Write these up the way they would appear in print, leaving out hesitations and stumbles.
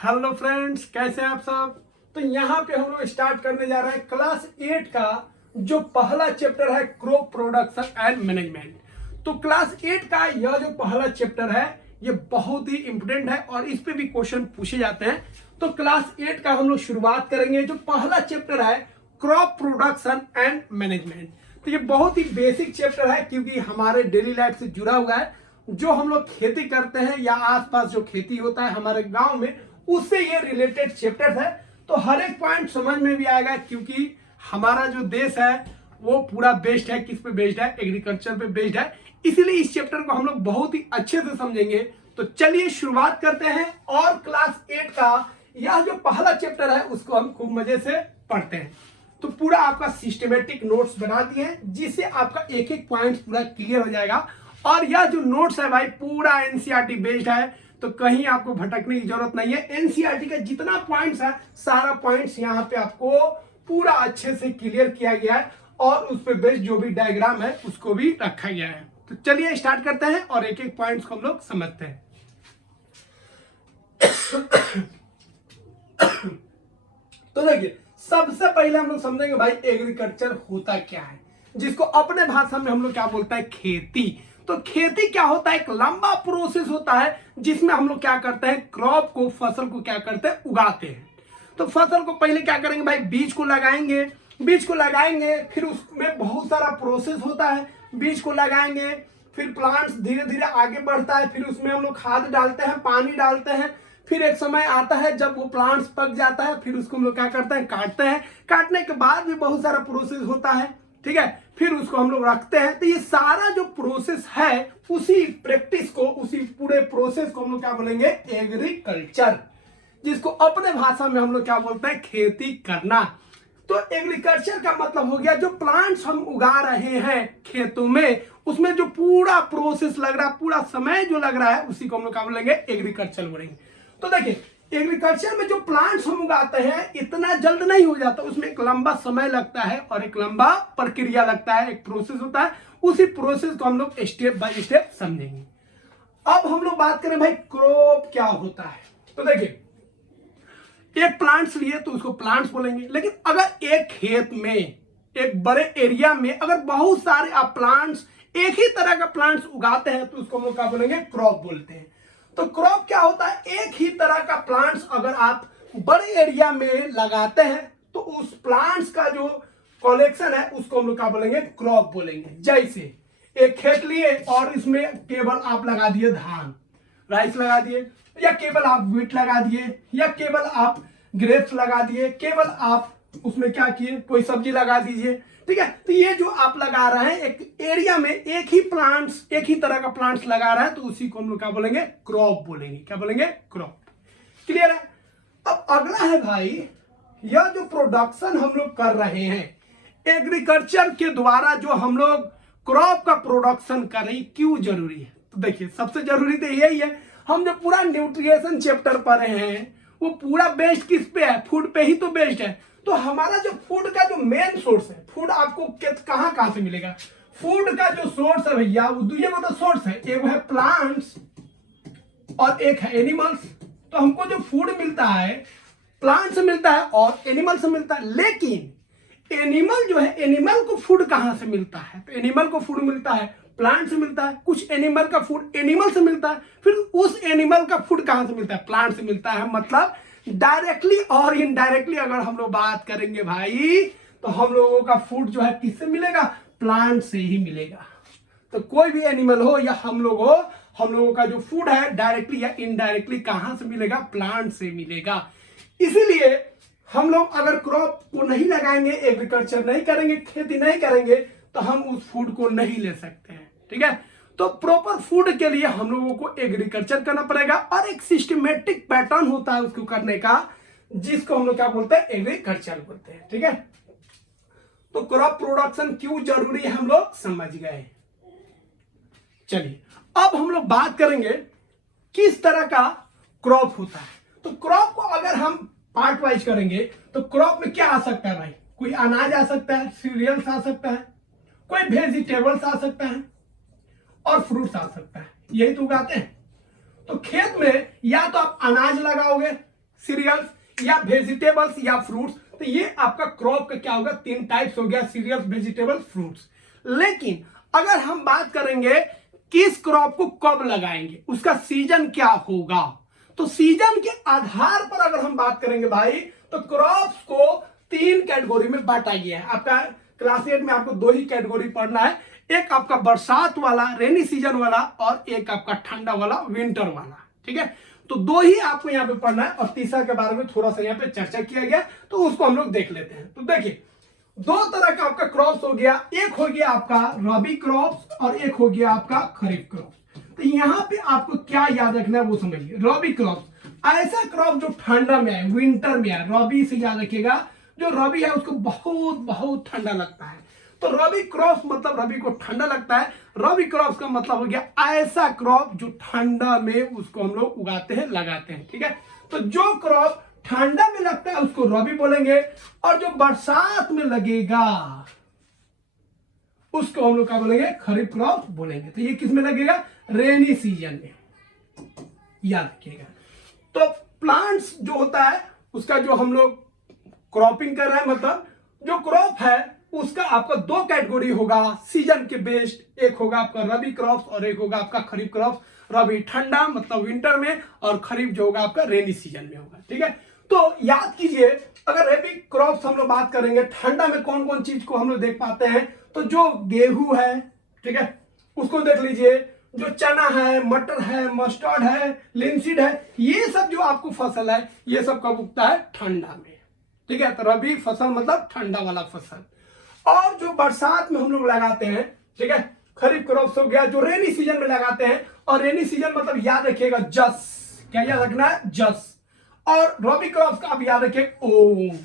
Hello friends, कैसे हैं आप सब। तो यहाँ पे हम लोग स्टार्ट करने जा रहे हैं क्लास 8 का जो पहला चैप्टर है क्रॉप प्रोडक्शन एंड मैनेजमेंट। तो क्लास 8 का यह जो पहला चैप्टर है ये बहुत ही इंपोर्टेंट है और इस पे भी क्वेश्चन पूछे जाते हैं। तो क्लास 8 का हम लोग शुरुआत करेंगे। जो पहला चैप्टर है क्रॉप प्रोडक्शन एंड मैनेजमेंट, तो ये बहुत ही बेसिक चैप्टर है क्योंकि हमारे डेली लाइफ से जुड़ा हुआ है। जो हम लोग खेती करते हैं या आसपास जो खेती होता है हमारे गांव में, उससे ये रिलेटेड चैप्टर है। तो हर एक पॉइंट समझ में भी आएगा क्योंकि हमारा जो देश है वो पूरा बेस्ड है, किस पे बेस्ड है, एग्रीकल्चर पे बेस्ड है। इसीलिए इस चैप्टर को हम लोग बहुत ही अच्छे से समझेंगे। तो चलिए शुरुआत करते हैं और क्लास 8 का यह जो पहला चैप्टर है उसको हम खूब मजे से पढ़ते हैं। तो पूरा आपका सिस्टमेटिक नोट्स बना दिए हैं जिससे आपका एक एक पॉइंट पूरा क्लियर हो जाएगा। और यह जो नोट्स है भाई पूरा एनसीईआरटी बेस्ड है, तो कहीं आपको भटकने की जरूरत नहीं है। एनसीईआरटी का जितना पॉइंट्स है सारा पॉइंट्स यहाँ पे आपको पूरा अच्छे से क्लियर किया गया है और उस पे बेस्ड जो भी डायग्राम है उसको भी रखा गया है। तो चलिए स्टार्ट करते हैं और एक एक पॉइंट्स को हम लोग समझते हैं। तो देखिए, सबसे पहले हम लोग समझेंगे भाई एग्रीकल्चर होता क्या है, जिसको अपने भाषा में हम लोग क्या बोलते हैं, खेती। तो खेती क्या होता है, एक लंबा प्रोसेस होता है जिसमें हम लोग क्या करते हैं, क्रॉप को, फसल को क्या करते हैं, उगाते हैं। तो फसल को पहले क्या करेंगे भाई, बीज को लगाएंगे। बीज को लगाएंगे फिर उसमें बहुत सारा प्रोसेस होता है। बीज को लगाएंगे फिर प्लांट्स धीरे धीरे आगे बढ़ता है, फिर उसमें हम लोग खाद डालते हैं, पानी डालते हैं। फिर एक समय आता है जब वो प्लांट्स पक जाता है, फिर उसको हम लोग क्या करते हैं, काटते हैं। काटने के बाद भी बहुत सारा प्रोसेस होता है, ठीक है। फिर उसको हम लोग रखते हैं। तो ये सारा जो प्रोसेस है उसी प्रैक्टिस को, उसी पूरे प्रोसेस को हम लोग क्या बोलेंगे, एग्रीकल्चर, जिसको अपने भाषा में हम लोग क्या बोलते हैं, खेती करना। तो एग्रीकल्चर का मतलब हो गया जो प्लांट्स हम उगा रहे हैं खेतों में, उसमें जो पूरा प्रोसेस लग रहा है, पूरा समय जो लग रहा है, उसी को हम लोग क्या बोलेंगे, एग्रीकल्चर बोलेंगे। तो देखिए, एग्रीकल्चर में जो प्लांट्स हम उगाते हैं इतना जल्द नहीं हो जाता, उसमें एक लंबा समय लगता है और एक लंबा प्रक्रिया लगता है, एक प्रोसेस होता है। उसी प्रोसेस को हम लोग स्टेप बाय स्टेप समझेंगे। अब हम लोग बात करें भाई क्रॉप क्या होता है। तो देखिए, एक प्लांट्स लिए तो उसको प्लांट्स बोलेंगे, लेकिन अगर एक खेत में, एक बड़े एरिया में अगर बहुत सारे आप प्लांट्स, एक ही तरह का प्लांट्स उगाते हैं तो उसको हम लोग क्या बोलेंगे, क्रॉप बोलते हैं। तो क्रॉप क्या होता है, एक ही तरह का प्लांट्स अगर आप बड़े एरिया में लगाते हैं तो उस प्लांट्स का जो कलेक्शन है उसको हम लोग क्या बोलेंगे, क्रॉप बोलेंगे। जैसे एक खेत लिए और इसमें केवल आप लगा दिए धान, राइस लगा दिए, या केवल आप व्हीट लगा दिए, या केवल आप ग्रेप्स लगा दिए, केवल आप उसमें क्या किए, कोई सब्जी लगा दीजिए, ठीक है। तो ये जो आप लगा रहे हैं एक एरिया में एक ही प्लांट्स, एक ही तरह का प्लांट्स लगा रहे हैं, तो उसी को हम लोग क्या बोलेंगे, क्रॉप बोलेंगे। क्या बोलेंगे, क्रॉप। क्लियर है। अब अगला है भाई, यह जो प्रोडक्शन हम लोग कर रहे हैं एग्रीकल्चर के द्वारा, जो हम लोग क्रॉप का प्रोडक्शन कर रहे हैं, क्यों जरूरी है। तो देखिए, सबसे जरूरी तो यही है, हम जो पूरा न्यूट्रिएशन चैप्टर पढ़े हैं वो पूरा बेस्ड किस पे है, फूड पे ही तो बेस्ड है। तो हमारा जो फूड का जो मेन सोर्स है, फूड आपको कहां से मिलेगा, फूड का जो सोर्स है भैया वो दो तो सोर्स है, एक है प्लांट्स और एक है एनिमल्स। तो हमको जो फूड मिलता है प्लांट से मिलता है और एनिमल से मिलता है। लेकिन एनिमल जो है, एनिमल को फूड कहां से मिलता है, तो एनिमल को फूड मिलता है प्लांट से मिलता है, कुछ एनिमल का फूड एनिमल से मिलता है, फिर उस एनिमल का फूड कहां से मिलता है, प्लांट से मिलता है। मतलब डायरेक्टली और इनडायरेक्टली अगर हम लोग बात करेंगे भाई, तो हम लोगों का फूड जो है किससे मिलेगा, प्लांट से ही मिलेगा। तो कोई भी एनिमल हो या हम लोग हो, हम लोगों का जो फूड है डायरेक्टली या इनडायरेक्टली कहां से मिलेगा, प्लांट से मिलेगा। इसीलिए हम लोग अगर क्रॉप को नहीं लगाएंगे, एग्रीकल्चर नहीं करेंगे, खेती नहीं करेंगे, तो हम उस फूड को नहीं ले सकते हैं, ठीक है। तो प्रॉपर फूड के लिए हम लोगों को एग्रीकल्चर करना पड़ेगा और एक सिस्टमेटिक पैटर्न होता है उसको करने का, जिसको हम लोग क्या बोलते हैं, एग्रीकल्चर बोलते हैं, ठीक है। तो क्रॉप प्रोडक्शन क्यों जरूरी है हम लोग समझ गए। चलिए अब हम लोग बात करेंगे किस तरह का क्रॉप होता है। तो क्रॉप को अगर हम पार्ट वाइज करेंगे तो क्रॉप में क्या आ सकता है भाई, कोई अनाज आ सकता है, सीरियल्स आ सकता है, कोई वेजिटेबल्स आ सकता है और फ्रूट्स आ सकता है, यही तो उगाते हैं। तो खेत में या तो आप अनाज लगाओगे, सीरियल्स या वेजिटेबल्स या फ्रूट्स। तो ये आपका क्रॉप का क्या होगा, 3 टाइप्स हो गया, सीरियल्स, वेजिटेबल्स, फ्रूट्स। लेकिन अगर हम बात करेंगे किस क्रॉप को कब लगाएंगे, उसका सीजन क्या होगा, तो सीजन के आधार पर अगर हम बात करेंगे भाई, तो क्रॉप्स को 3 कैटेगरी में बांटा गया है। आपका क्लास 8 में आपको 2 ही कैटेगरी पढ़ना है, एक आपका बरसात वाला रेनी सीजन वाला और एक आपका ठंडा वाला विंटर वाला, ठीक है। तो 2 ही आपको यहाँ पे पढ़ना है और तीसरा के बारे में थोड़ा सा यहाँ पे चर्चा किया गया, तो उसको हम लोग देख लेते हैं। तो देखिए 2 तरह का आपका क्रॉप्स हो गया, एक हो गया आपका रबी क्रॉप्स और एक हो गया आपका खरीफ क्रॉप्स। तो यहाँ पे आपको क्या याद रखना है वो समझिए। रबी क्रॉप्स ऐसा क्रॉप जो ठंडा में है, विंटर में है। रबी से याद रखिएगा, जो रबी है उसको बहुत बहुत ठंडा लगता है, तो रबी क्रॉप्स मतलब रबी को ठंडा लगता है। रबी क्रॉप्स का मतलब हो गया ऐसा क्रॉप जो ठंडा में उसको हम लोग उगाते हैं, लगाते हैं, ठीक है। तो जो क्रॉप ठंडा में लगता है उसको रबी बोलेंगे, और जो बरसात में लगेगा उसको हम लोग क्या बोलेंगे, खरीफ क्रॉप बोलेंगे। तो ये किस में लगेगा, रेनी सीजन में, याद रखिएगा। तो प्लांट्स जो होता है उसका जो हम लोग क्रॉपिंग कर रहे हैं, मतलब जो क्रॉप है उसका आपका 2 कैटेगरी होगा सीजन के बेस्ड, एक होगा आपका रबी क्रॉप्स और एक होगा आपका खरीफ क्रॉप्स। रबी ठंडा मतलब विंटर में, और खरीफ जो होगा आपका रेनी सीजन में होगा, ठीक है। तो याद कीजिए, अगर रबी क्रॉप्स हम लोग बात करेंगे, ठंडा में कौन कौन चीज को हम लोग देख पाते हैं, तो जो गेहूं है, ठीक है, उसको देख लीजिए, जो चना है, मटर है, मस्टर्ड है, लिनसीड है, ये सब जो आपको फसल है ये सब कब उगता है, ठंडा में, ठीक है। तो रबी फसल मतलब ठंडा वाला फसल। और जो बरसात में हम लोग लगाते हैं, ठीक है, खरीफ क्रॉप्स हो गया जो रेनी सीजन में लगाते हैं। और रेनी सीजन मतलब याद रखिएगा जस, क्या याद रखना है, जस। और रबी क्रॉप्स का आप याद रखिए ओम,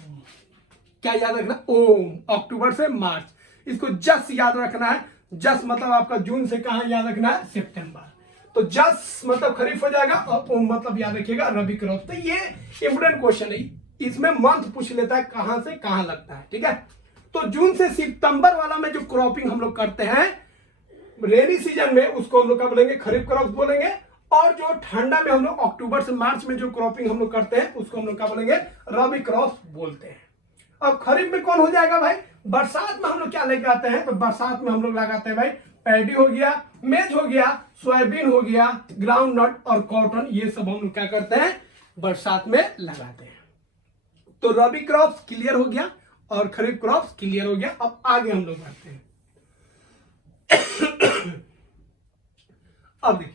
क्या याद रखना, ओम, अक्टूबर से मार्च, इसको जस याद रखना है। जस मतलब आपका जून से कहां याद रखना है, सितंबर। तो जस मतलब खरीफ हो जाएगा और ओम मतलब याद रखिएगा रबी क्रॉप। तो ये इंपोर्टेंट क्वेश्चन है, इसमें मंथ पूछ लेता है कहां से कहां लगता है, ठीक है। तो जून से सितंबर वाला में जो क्रॉपिंग हम लोग करते हैं रेनी सीजन में, उसको हम लोग क्या बोलेंगे, खरीफ क्रॉप बोलेंगे। और जो ठंडा में हम लोग अक्टूबर से मार्च में जो क्रॉपिंग हम लोग करते हैं उसको हम लोग क्या बोलेंगे, रबी क्रॉप बोलते हैं। अब खरीफ में कौन हो जाएगा भाई, बरसात में हम लोग क्या लेके आते हैं, तो बरसात में हम लोग लगाते हैं भाई पैडी हो गया, मेज हो गया, सोयाबीन हो गया, ग्राउंड नट और कॉटन, ये सब हम लोग क्या करते हैं, बरसात में लगाते हैं। तो रबी क्रॉप्स क्लियर हो गया और खरीफ क्रॉप्स क्लियर हो गया। अब आगे हम लोग बढ़ते हैं। अब देखिए,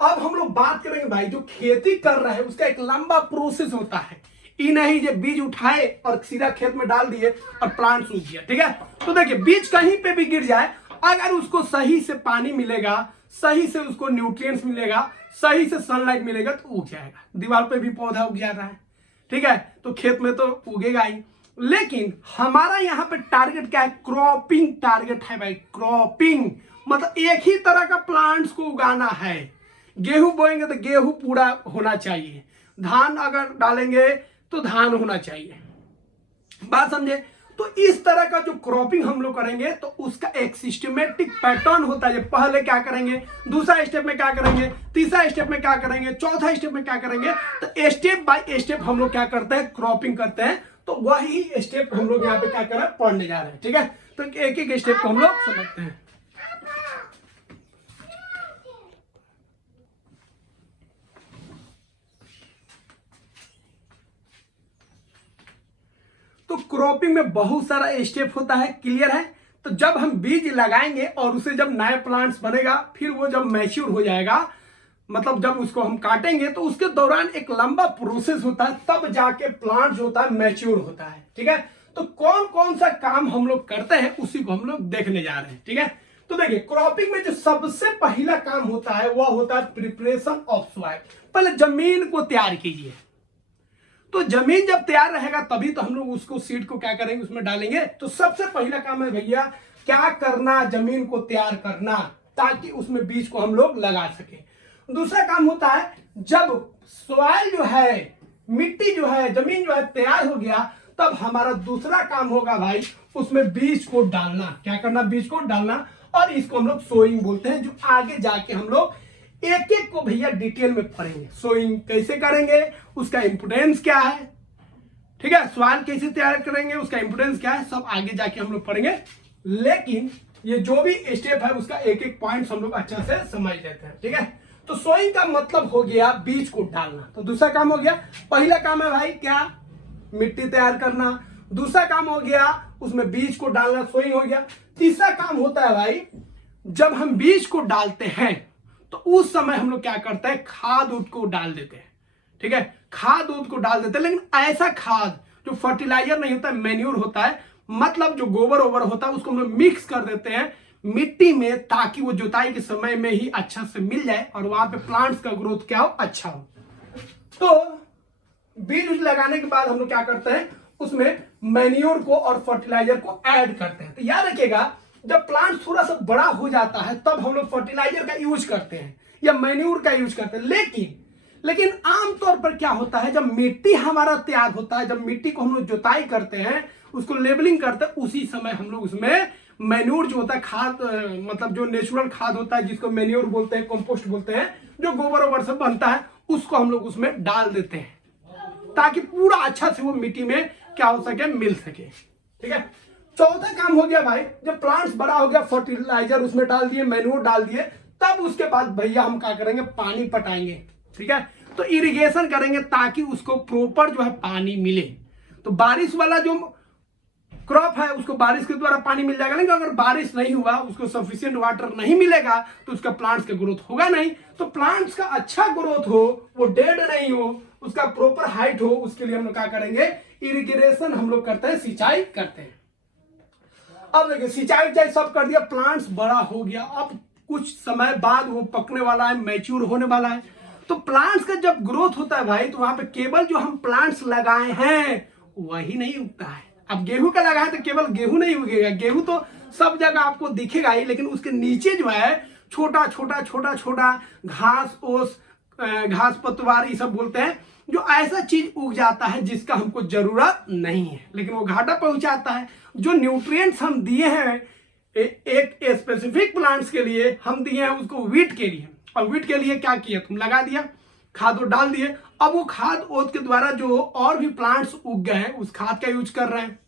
अब हम लोग बात करेंगे भाई जो खेती कर रहा है उसका एक लंबा प्रोसेस होता है। ये नहीं जो बीज उठाए और सीधा खेत में डाल दिए और प्लांट सूख गया, ठीक है। तो देखिए बीज कहीं पे भी गिर जाए, अगर उसको सही से पानी मिलेगा, सही से उसको न्यूट्रिएंट्स मिलेगा, सही से सनलाइट मिलेगा तो उग जाएगा। दीवार पे भी पौधा उग जाता है, ठीक है, तो खेत में तो उगेगा ही। लेकिन हमारा यहाँ पे टारगेट क्या है, क्रॉपिंग टारगेट है भाई। क्रॉपिंग मतलब एक ही तरह का प्लांट्स को उगाना है। गेहूं बोएंगे तो गेहूं पूरा होना चाहिए, धान अगर डालेंगे तो धान होना चाहिए, बात समझे। तो इस तरह का जो क्रॉपिंग हम लोग करेंगे तो उसका एक सिस्टमेटिक पैटर्न होता है। पहले क्या करेंगे, दूसरा स्टेप में क्या करेंगे, तीसरा स्टेप में क्या करेंगे, चौथा स्टेप में क्या करेंगे। तो स्टेप बाय स्टेप हम लोग क्या करते हैं, क्रॉपिंग करते हैं। तो वही स्टेप हम लोग यहाँ पे क्या कर रहे हैं, पढ़ने जा रहे हैं, ठीक है। तो एक एक स्टेप को हम लोग समझते हैं। तो क्रॉपिंग में बहुत सारा स्टेप होता है, क्लियर है। तो जब हम बीज लगाएंगे और उसे जब नए प्लांट्स बनेगा, फिर वो जब मैच्योर हो जाएगा, मतलब जब उसको हम काटेंगे तो उसके दौरान एक लंबा प्रोसेस होता है, तब जाके प्लांट जो होता है मैच्योर होता है, ठीक है। तो कौन कौन सा काम हम लोग करते हैं उसी को हम लोग देखने जा रहे हैं, ठीक है। तो देखिए क्रॉपिंग में जो सबसे पहला काम होता है वह होता है प्रिपरेशन ऑफ सॉइल। पहले जमीन को तैयार कीजिए। तो जमीन जब तैयार रहेगा तभी तो हम लोग उसको सीड को क्या करेंगे, उसमें डालेंगे। तो सबसे पहला काम है भैया क्या करना, जमीन को तैयार करना, ताकि उसमें बीज को हम लोग लगा सके। दूसरा काम होता है जब सॉइल जो है, मिट्टी जो है, जमीन जो है तैयार हो गया, तब हमारा दूसरा काम होगा भाई उसमें बीज को डालना। क्या करना, बीज को डालना। और इसको हम लोग सोइंग बोलते हैं, जो आगे जाके हम लोग एक एक को भैया डिटेल में पढ़ेंगे। सोइंग कैसे करेंगे, उसका इंपोर्टेंस क्या है, ठीक है, सवाल कैसे तैयार करेंगे, उसका इंपोर्टेंस क्या है, सब आगे जाके हम लोग पढ़ेंगे। लेकिन ये जो भी स्टेप है उसका एक एक पॉइंट हम लोग अच्छा से समझ लेते हैं, ठीक है। तो सोइंग का मतलब हो गया बीज को डालना। तो दूसरा काम हो गया, पहला काम है भाई क्या, मिट्टी तैयार करना। दूसरा काम हो गया उसमें बीज को डालना, सोइंग हो गया। तीसरा काम होता है भाई, जब हम बीज को डालते हैं तो उस समय हम लोग क्या करते हैं, खाद उद को डाल देते हैं, ठीक है, खाद उद को डाल देते हैं। लेकिन ऐसा खाद जो फर्टिलाइजर नहीं होता है, मैन्योर होता है, मतलब जो गोबर ओबर होता है उसको हम लोग मिक्स कर देते हैं मिट्टी में, ताकि वो जुताई के समय में ही अच्छा से मिल जाए और वहां पे प्लांट्स का ग्रोथ क्या हो, अच्छा हो। तो बीज लगाने के बाद हम लोग क्या करते हैं, उसमें मैन्योर को और फर्टिलाइजर को ऐड करते हैं। तो याद रखिएगा, जब प्लांट थोड़ा सा बड़ा हो जाता है तब हम लोग फर्टिलाइजर का यूज करते हैं या मैन्योर का यूज करते हैं। लेकिन आमतौर पर क्या होता है, जब मिट्टी हमारा तैयार होता है, जब मिट्टी को हम लोग जुताई करते हैं, उसको लेबलिंग करते हैं, उसी समय हम लोग उसमें मैन्योर जो होता है, खाद मतलब जो नेचुरल खाद होता है, जिसको मैन्योर बोलते हैं, कंपोस्ट बोलते हैं, जो गोबर ओबर से बनता है, उसको हम लोग उसमें डाल देते हैं ताकि पूरा अच्छा से वो मिट्टी में क्या हो सके, मिल सके, ठीक है। चौथा काम हो गया भाई, जब प्लांट्स बड़ा हो गया, फर्टिलाइजर उसमें डाल दिए, मैन्योर डाल दिए, तब उसके बाद भैया हम क्या करेंगे, पानी पटाएंगे, ठीक है। तो इरिगेशन करेंगे ताकि उसको प्रॉपर जो है पानी मिले। तो बारिश वाला जो क्रॉप है उसको बारिश के द्वारा पानी मिल जाएगा, लेकिन अगर बारिश नहीं हुआ, उसको सफिशिएंट वाटर नहीं मिलेगा, तो उसका प्लांट्स का ग्रोथ होगा नहीं। तो प्लांट्स का अच्छा ग्रोथ हो, वो डेड नहीं हो, उसका प्रॉपर हाइट हो, उसके लिए हम लोग क्या करेंगे, इरिगेशन हम लोग करते हैं, सिंचाई करते हैं। अब देखिए सिंचाई सब कर दिया, प्लांट्स बड़ा हो गया, अब कुछ समय बाद वो पकने वाला है, मैच्योर होने वाला है। तो प्लांट्स का जब ग्रोथ होता है भाई, तो वहां पे केवल जो हम प्लांट्स लगाए हैं वही नहीं उगता है। अब गेहूं का लगाए तो केवल गेहूं नहीं उगेगा, गेहूं तो सब जगह आपको दिखेगा ही, लेकिन उसके नीचे जो है छोटा छोटा छोटा छोटा घास ओस, घास पतवार ये सब बोलते हैं, जो ऐसा चीज उग जाता है जिसका हमको जरूरत नहीं है, लेकिन वो घाटा पहुंचाता है। जो न्यूट्रिएंट्स हम दिए हैं एक स्पेसिफिक प्लांट्स के लिए, हम दिए हैं उसको वीट के लिए, और वीट के लिए क्या किया, तुम लगा दिया, खाद डाल दिए। अब वो खाद ओद के द्वारा जो और भी प्लांट्स उग गए हैं, उस खाद का यूज कर रहे हैं,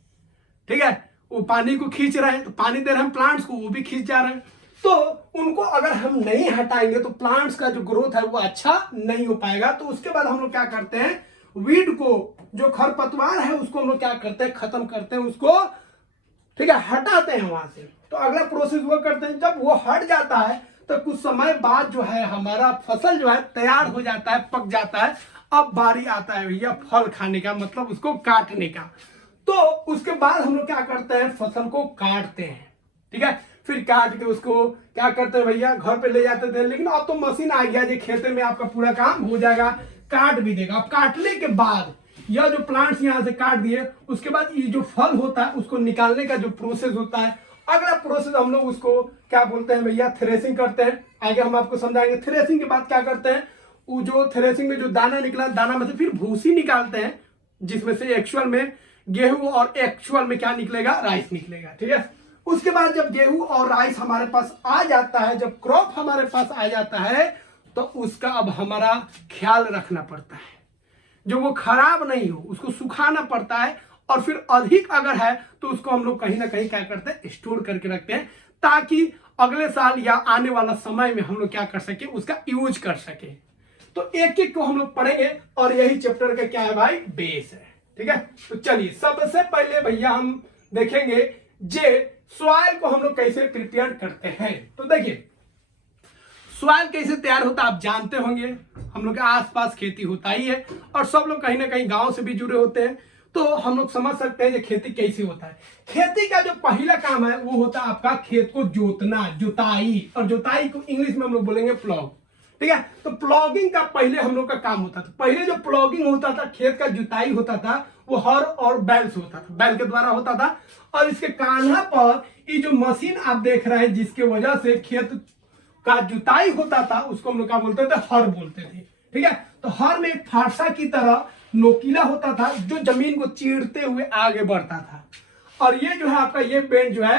ठीक है, वो पानी को खींच रहे हैं, तो पानी दे रहे हैं प्लांट्स को, वो भी खींच जा रहे हैं। तो उनको अगर हम नहीं हटाएंगे तो प्लांट्स का जो ग्रोथ है वो अच्छा नहीं हो पाएगा। तो उसके बाद हम लोग क्या करते हैं, वीड को, जो खरपतवार है उसको हम लोग क्या करते हैं, खत्म करते हैं उसको, ठीक है, हटाते हैं वहां से। तो अगला प्रोसेस वो करते हैं, जब वो हट जाता है तो कुछ समय बाद जो है हमारा फसल जो है तैयार हो जाता है, पक जाता है। अब बारी आता है भैया फल खाने का, मतलब उसको काटने का। तो उसके बाद हम लोग क्या करते हैं, फसल को काटते हैं, ठीक है, फिर काट के उसको क्या करते हैं भैया, घर पे ले जाते थे, लेकिन अब तो मशीन आ गया, जो खेते में आपका पूरा काम हो जाएगा, काट भी देगा। अब काटने के बाद यह जो प्लांट्स यहाँ से काट दिए, उसके बाद ये जो फल होता है उसको निकालने का जो प्रोसेस होता है, अगला प्रोसेस हम लोग उसको क्या बोलते हैं भैया, थ्रेसिंग करते हैं। आगे हम आपको समझाएंगे। थ्रेसिंग के बाद क्या करते हैं, वो जो थ्रेसिंग में जो दाना निकला, दाना में से फिर भूसी निकालते हैं, जिसमें से एक्चुअल में गेहूं और एक्चुअल में क्या निकलेगा, राइस निकलेगा, ठीक है। उसके बाद जब गेहूं और राइस हमारे पास आ जाता है, जब क्रॉप हमारे पास आ जाता है, तो उसका अब हमारा ख्याल रखना पड़ता है, जो वो खराब नहीं हो, उसको सुखाना पड़ता है, और फिर अधिक अगर है तो उसको हम लोग कहीं ना कहीं क्या करते हैं, स्टोर करके रखते हैं, ताकि अगले साल या आने वाला समय में हम लोग क्या कर सके, उसका यूज कर सके। तो एक एक को हम लोग पढ़ेंगे, और यही चैप्टर का क्या है भाई, बेस है, ठीक है। तो चलिए सबसे पहले भैया हम देखेंगे जे सॉइल को हम लोग कैसे प्रिपेयर करते हैं। तो देखिए सॉइल कैसे तैयार होता है आप जानते होंगे, हम लोग के आसपास खेती होता ही है, और सब लोग कहीं ना कहीं गांव से भी जुड़े होते हैं, तो हम लोग समझ सकते हैं कि खेती कैसे होता है। खेती का जो पहला काम है वो होता है आपका खेत को जोतना, जुताई, और जुताई को इंग्लिश में हम लोग बोलेंगे प्लॉग, ठीक है। तो प्लॉगिंग का पहले हम लोग का काम होता था। पहले जो प्लॉगिंग होता था, खेत का जुताई होता था, वो हर और बैल से होता था, बैल के द्वारा होता था। और इसके कान्हा पर ये जो मशीन आप देख रहे हैं, जिसके वजह से खेत का जुताई होता था, उसको हम लोग क्या बोलते थे, हर बोलते थे, ठीक है। तो हर में एक फारसा की तरह नोकीला होता था, जो जमीन को चीरते हुए आगे बढ़ता था। और ये जो है आपका ये पेंट जो है,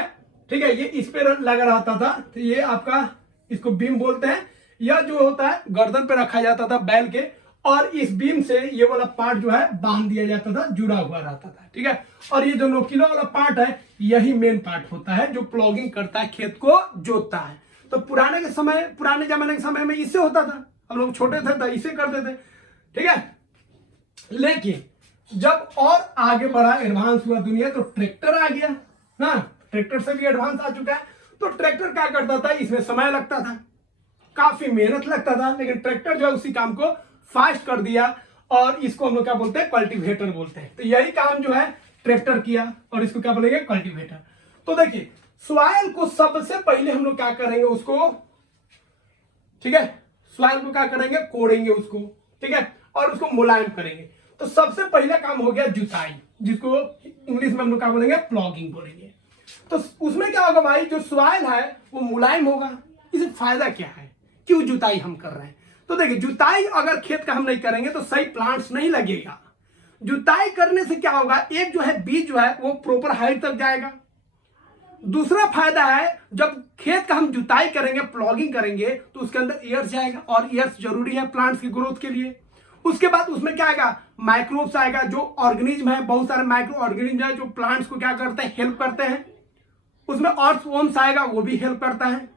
ठीक है, ये इस पे लगा रहता था, तो ये आपका इसको बीम बोलते हैं, यह जो होता है गर्दन पे रखा जाता था बैल के, और इस बीम से ये वाला पार्ट जो है बांध दिया जाता था, जुड़ा हुआ रहता था, ठीक है। और ये जो नोकीला वाला पार्ट है यही मेन पार्ट होता है जो प्लॉगिंग करता है, खेत को जोतता है। तो पुराने जमाने के समय में इससे होता था, हम लोग छोटे थे तो इसे करते थे, ठीक है। लेकिन जब और आगे बढ़ा, एडवांस हुआ दुनिया, तो ट्रैक्टर आ गया ना, ट्रैक्टर से भी एडवांस आ चुका है। तो ट्रैक्टर क्या करता था, इसमें समय लगता था, काफी मेहनत लगता था, लेकिन ट्रैक्टर जो है उसी काम को फास्ट कर दिया, और इसको हम लोग क्या बोलते हैं, कल्टीवेटर बोलते हैं। तो यही काम जो है ट्रैक्टर किया, और इसको क्या बोलेंगे, कल्टीवेटर। तो देखिए सॉइल को सबसे पहले हम लोग क्या करेंगे, उसको, ठीक है, सॉइल को क्या करेंगे, कोड़ेंगे उसको, ठीक है, और उसको मुलायम करेंगे। तो सबसे पहला काम हो गया जुताई, जिसको इंग्लिश में हम लोग क्या बोलेंगे, प्लॉगिंग बोलेंगे। तो उसमें क्या होगा भाई, जो सॉइल है वो मुलायम होगा। इसे फायदा क्या है, क्यों जुताई हम कर रहे हैं? तो देखिए जुताई अगर खेत का हम नहीं करेंगे तो सही प्लांट्स नहीं लगेगा। जुताई करने से क्या होगा, एक जो है बीज जो है वो प्रॉपर हाइट तक जाएगा। दूसरा फायदा है, जब खेत का हम जुताई करेंगे, प्लॉगिंग करेंगे, तो उसके अंदर एयर जाएगा, और एयर जरूरी है प्लांट्स की ग्रोथ के लिए। उसके बाद उसमें क्या आएगा, माइक्रोब्स आएगा, जो ऑर्गेनिज्म है, बहुत सारे माइक्रो ऑर्गेनिज्म है जो प्लांट्स को क्या करते हैं, हेल्प करते हैं। उसमें अर्थवर्म्स आएगा, वो भी हेल्प करता है।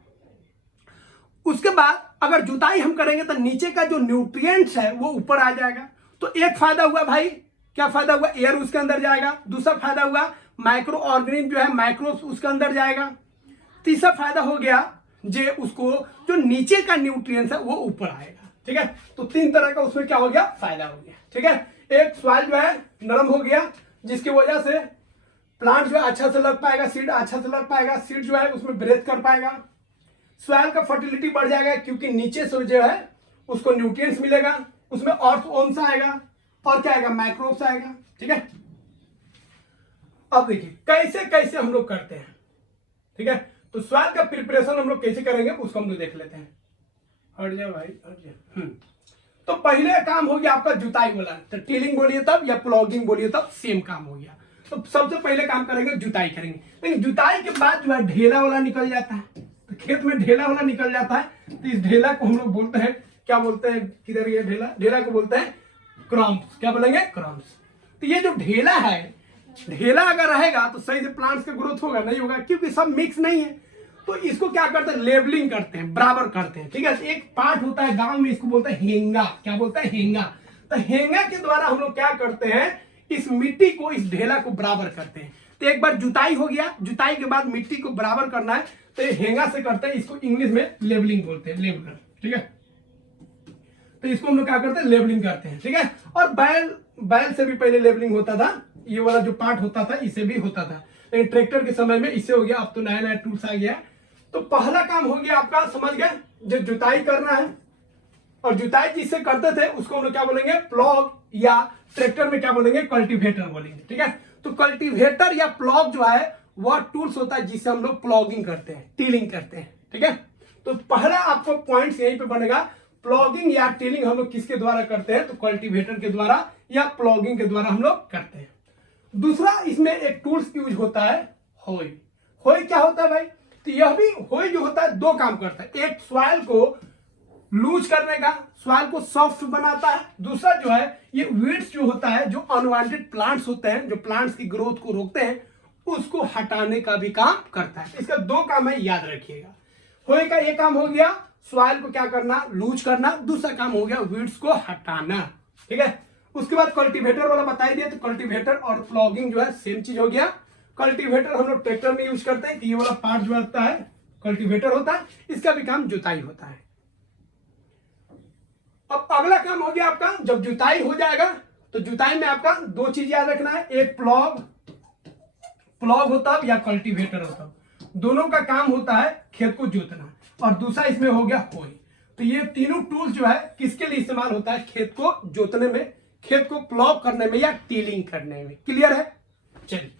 उसके बाद अगर जुताई हम करेंगे तो नीचे का जो न्यूट्रिएंट्स है वो ऊपर आ जाएगा। तो एक फायदा हुआ भाई, क्या फायदा हुआ, एयर उसके अंदर जाएगा। दूसरा फायदा हुआ, माइक्रो ऑर्गेनिज्म जो है, माइक्रोब्स उसके अंदर जाएगा। तीसरा फायदा हो गया, जे उसको जो नीचे का न्यूट्रिएंट्स है वो ऊपर आएगा, ठीक है। तो तीन तरह का उसमें क्या हो गया, फायदा हो गया, ठीक है। एक सॉइल जो है नरम हो गया, जिसकी वजह से प्लांट जो है अच्छा से लग पाएगा, सीड अच्छा से लग पाएगा, सीड जो है उसमें ब्रेथ कर पाएगा। सॉइल का फर्टिलिटी बढ़ जाएगा, क्योंकि नीचे से जो है उसको न्यूट्रिएंट्स मिलेगा, उसमें अर्थवर्म्स आएगा, और क्या आएगा, माइक्रोब्स आएगा, ठीक है। अब देखिए कैसे कैसे हम लोग करते हैं, ठीक है। तो सॉइल का प्रिपरेशन हम लोग कैसे करेंगे उसको हम लोग देख लेते हैं। हट जाओ भाई, हट जाओ। तो पहले काम हो गया आपका जुताई वाला, तो टिलिंग बोलिए तब या प्लॉगिंग बोलिए तब सेम काम हो गया। तो सबसे पहले काम करेंगे जुताई करेंगे, लेकिन जुताई के बाद जो है ढेला वाला निकल जाता है। तो खेत में ढेला वाला निकल जाता है, तो इस ढेला को हम लोग बोलते हैं, क्या बोलते हैं, किधर ये ढेला, ढेला को बोलते हैं क्रॉम्स। क्या बोलेंगे, क्रॉम्स। तो ये जो ढेला है, ढेला अगर रहेगा तो सही से प्लांट्स का ग्रोथ होगा, नहीं होगा, क्योंकि सब मिक्स नहीं है। तो इसको क्या करते हैं, लेबलिंग करते हैं, बराबर करते हैं, ठीक है। एक पार्ट होता है गांव में, इसको बोलते हैं हेंगा। क्या बोलते हैं, हेंगा। तो हेंगा के द्वारा हम लोग क्या करते हैं, इस मिट्टी को, इस ढेला को बराबर करते हैं। तो एक बार जुताई हो गया, जुताई के बाद मिट्टी को बराबर करना है, तो ये हेंगा से करते हैं। इसको इंग्लिश में लेबलिंग बोलते हैं, लेबलर, ठीक है। तो इसको हम लोग क्या करते हैं, लेबलिंग करते हैं, ठीक है। और बैल से भी पहले लेबलिंग होता था, ये वाला जो पार्ट होता था इसे भी होता था, लेकिन ट्रैक्टर के समय में इससे हो गया। अब तो नया नया टूल्स आ गया। तो पहला काम हो गया आपका, समझ गए, जो जुताई करना है। और जुताई जिससे करते थे उसको हम लोग क्या बोलेंगे, प्लॉग, या ट्रैक्टर में क्या बोलेंगे, कल्टीवेटर बोलेंगे, ठीक है। तो कल्टीवेटर या प्लॉग जो है वह टूल्स होता है जिससे हम लोग प्लॉगिंग करते हैं, टिलिंग करते हैं, ठीक है। तो पहला आपको पॉइंट यहीं पे बनेगा, प्लॉगिंग या टिलिंग हम लोग किसके द्वारा करते हैं, तो कल्टीवेटर के द्वारा या प्लॉगिंग के द्वारा हम लोग करते हैं। दूसरा इसमें एक टूल्स यूज होता है, होई। होई क्या होता है भाई, तो यह भी, होई जो होता है दो काम करता है। एक सॉइल को लूज करने का, सॉइल को सॉफ्ट बनाता है। दूसरा जो है ये वीड्स जो होता है, जो अनवांटेड प्लांट्स होते हैं, जो प्लांट्स की ग्रोथ को रोकते हैं, उसको हटाने का भी काम करता है। इसका दो काम है, याद रखिएगा। होई का एक काम हो गया, सॉइल को क्या करना, लूज करना। दूसरा काम हो गया वीड्स को हटाना, ठीक है। उसके बाद कल्टीवेटर वाला बता दिया। तो कल्टीवेटर और प्लॉगिंग जो है सेम चीज हो गया। कल्टीवेटर हम लोग ट्रैक्टर में यूज करते हैं, कि ये वाला पार्ट जो होता है कल्टीवेटर होता है, इसका भी काम जुताई होता है। अब अगला काम हो गया आपका, जब जुताई हो जाएगा तो जुताई में आपका दो चीज याद रखना है, एक प्लॉग होता है या कल्टीवेटर होता है। दोनों का काम होता है खेत को जोतना, और दूसरा इसमें हो गया होई। तो ये तीनों टूल्स जो है किसके लिए इस्तेमाल होता है, खेत को जोतने में, खेत को प्लॉग करने में या टीलिंग करने में। क्लियर है, चलिए।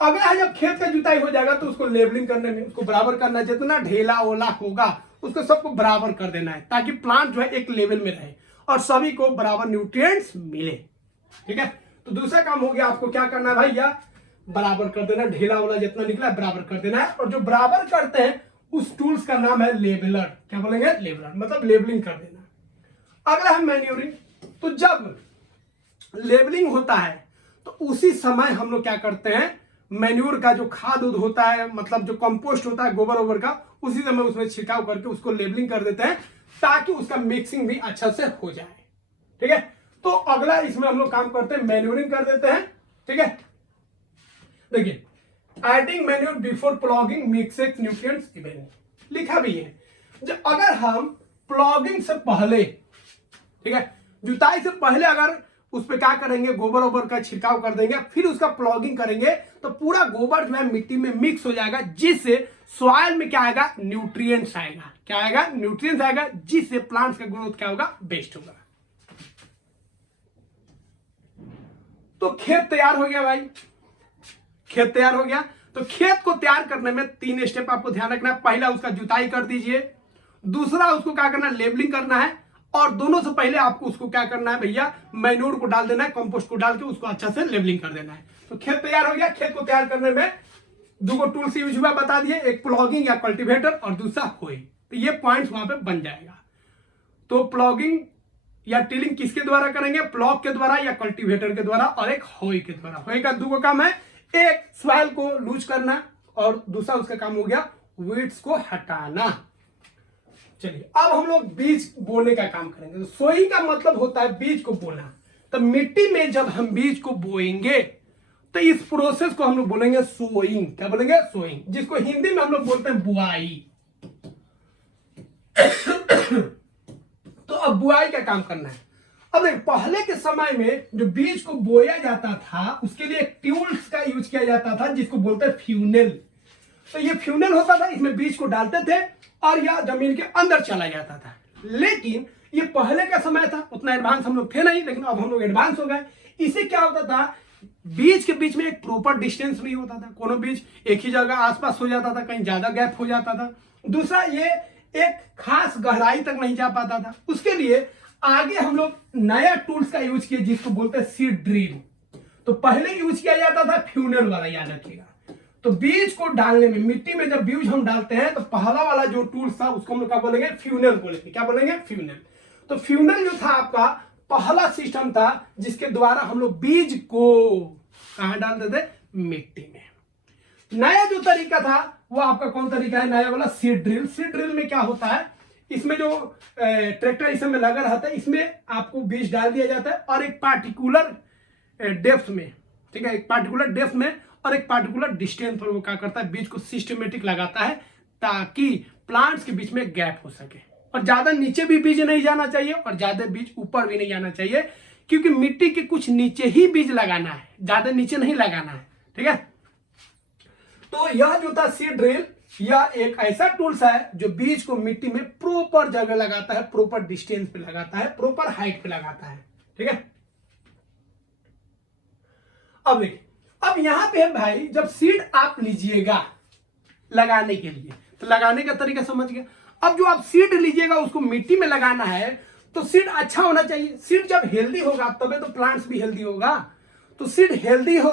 अगला जब खेत का जुताई हो जाएगा तो उसको लेबलिंग करने में, उसको बराबर करना है। जितना ढेला ओला होगा उसको सबको बराबर कर देना है, ताकि प्लांट जो है एक लेवल में रहे और सभी को बराबर न्यूट्रिएंट्स मिले, ठीक है। तो दूसरा काम हो गया, आपको क्या करना है भैया, बराबर कर देना। ढेला वाला जितना निकला बराबर कर देना है। और जो बराबर करते हैं उस टूल्स का नाम है लेबलर। क्या बोलेंगे? लेबलर, मतलब लेबलिंग कर देना। अगला है मैन्योरिंग। तो जब लेबलिंग होता है तो उसी समय हम लोग क्या करते हैं, मैन्योर का जो खाद उद होता है, मतलब जो कंपोस्ट होता है गोबर ओबर का, उसी समय उसमें छिड़काव करके उसको लेबलिंग कर देते हैं ताकि उसका मिक्सिंग भी अच्छा से हो जाए। ठीक है, तो अगला इसमें हम लोग काम करते हैं, मैन्योरिंग कर देते हैं। ठीक है, देखिए, adding manure before plogging mixes nutrients evenly, लिखा भी है। जब अगर हम प्लॉगिंग से पहले, ठीक है, जुताई से पहले अगर उस पर क्या करेंगे, गोबर ओबर का छिड़काव कर देंगे, फिर उसका प्लॉगिंग करेंगे, तो पूरा गोबर जो है मिट्टी में मिक्स हो जाएगा, जिससे सॉइल में क्या आएगा, न्यूट्रिएंट्स आएगा। क्या आएगा? न्यूट्रिएंट्स आएगा, जिससे प्लांट्स का ग्रोथ क्या होगा, बेस्ट होगा। तो खेत तैयार हो गया भाई, खेत तैयार हो गया। तो खेत को तैयार करने में 3 स्टेप आपको ध्यान रखना है। पहला उसका जुताई कर दीजिए, दूसरा उसको क्या करना है, लेबलिंग करना है, और दोनों से पहले आपको उसको क्या करना है भैया, मैन्योर को डाल देना है, कंपोस्ट को डाल के उसको अच्छा से लेबलिंग कर देना है। तो खेत तैयार हो गया। खेत को तैयार करने में 2 टूल्स यूज हुआ, बता दिए, एक प्लॉगिंग या कल्टीवेटर और दूसरा होई। तो ये पॉइंट्स वहां पे बन जाएगा। तो प्लॉगिंग या टिलिंग किसके द्वारा करेंगे, प्लॉग के द्वारा या कल्टीवेटर के द्वारा, और एक होई के द्वारा। होई का 2 काम है, एक सॉइल को लूज करना और दूसरा उसका काम हो गया वीड्स को हटाना। चलिए, अब हम लोग बीज बोने का काम करेंगे। तो सोइंग का मतलब होता है बीज को बोना। तो मिट्टी में जब हम बीज को बोएंगे तो इस प्रोसेस को हम लोग बोलेंगे सोइंग। क्या बोलेंगे? सोइंग, जिसको हिंदी में हम लोग बोलते हैं बुआई। तो अब बुआई का काम करना है। अब देख, पहले के समय में जो बीज को बोया जाता था उसके लिए एक ट्यूल्स का यूज किया जाता था, जिसको बोलते हैं फ्यूनेल। तो ये फ्यूनेल होता था, इसमें बीज को डालते थे और यह जमीन के अंदर चला जाता था। लेकिन ये पहले का समय था, उतना एडवांस हम लोग थे नहीं, लेकिन अब हम लोग एडवांस हो गए। इससे क्या होता था, बीज के बीच में एक प्रॉपर डिस्टेंस नहीं होता था, कोनो बीज एक ही जगह आसपास हो जाता था, कहीं ज्यादा गैप हो जाता था। दूसरा, ये एक खास गहराई तक नहीं जा पाता था। उसके लिए आगे हम लोग नया टूल्स का यूज किए, जिसको बोलते हैं सीड ड्रिल। तो पहले यूज किया जाता था फ्यूनेल वाला, याद रखिएगा। तो बीज को डालने में, मिट्टी में जब बीज हम डालते हैं तो पहला वाला जो टूल्स था उसको हम लोग क्या बोलेंगे, फ्यूनेल बोलेंगे। क्या बोलेंगे? फ्यूनेल। तो फ्यूनेल जो था आपका पहला सिस्टम था, जिसके द्वारा हम लोग बीज को कहां डालते थे, मिट्टी में। नया जो तरीका था वो आपका कौन तरीका है, नया वाला सीड ड्रिल। सीड ड्रिल में क्या होता है, इसमें जो ट्रैक्टर इसमें लगा रहता है, इसमें आपको बीज डाल दिया जाता है और एक पार्टिकुलर डेप्थ में, ठीक है, एक पार्टिकुलर डेप्थ में और एक पार्टिकुलर डिस्टेंस पर वो क्या करता है, बीज को सिस्टमेटिक लगाता है, ताकि प्लांट्स के बीच में गैप हो सके। और ज्यादा नीचे भी बीज नहीं जाना चाहिए और ज्यादा बीज ऊपर भी नहीं जाना चाहिए, क्योंकि मिट्टी के कुछ नीचे ही बीज लगाना है, ज्यादा नीचे नहीं लगाना है। ठीक है, तो यह जो था सीड ड्रिल, यह एक ऐसा टूल्स है जो बीज को मिट्टी में प्रॉपर जगह लगाता है, प्रॉपर डिस्टेंस पे लगाता है, प्रॉपर हाइट पे लगाता है। ठीक है, अब देखिए, अब यहां पे भाई जब सीड आप लीजिएगा लगाने के लिए, तो लगाने का तरीका समझ गया। अब जो आप सीड लीजिएगा उसको मिट्टी में लगाना है, तो सीड अच्छा होना चाहिए। सीड जब हेल्दी होगा तबे तो प्लांट्स भी हेल्दी होगा। तो सीड हेल्दी हो,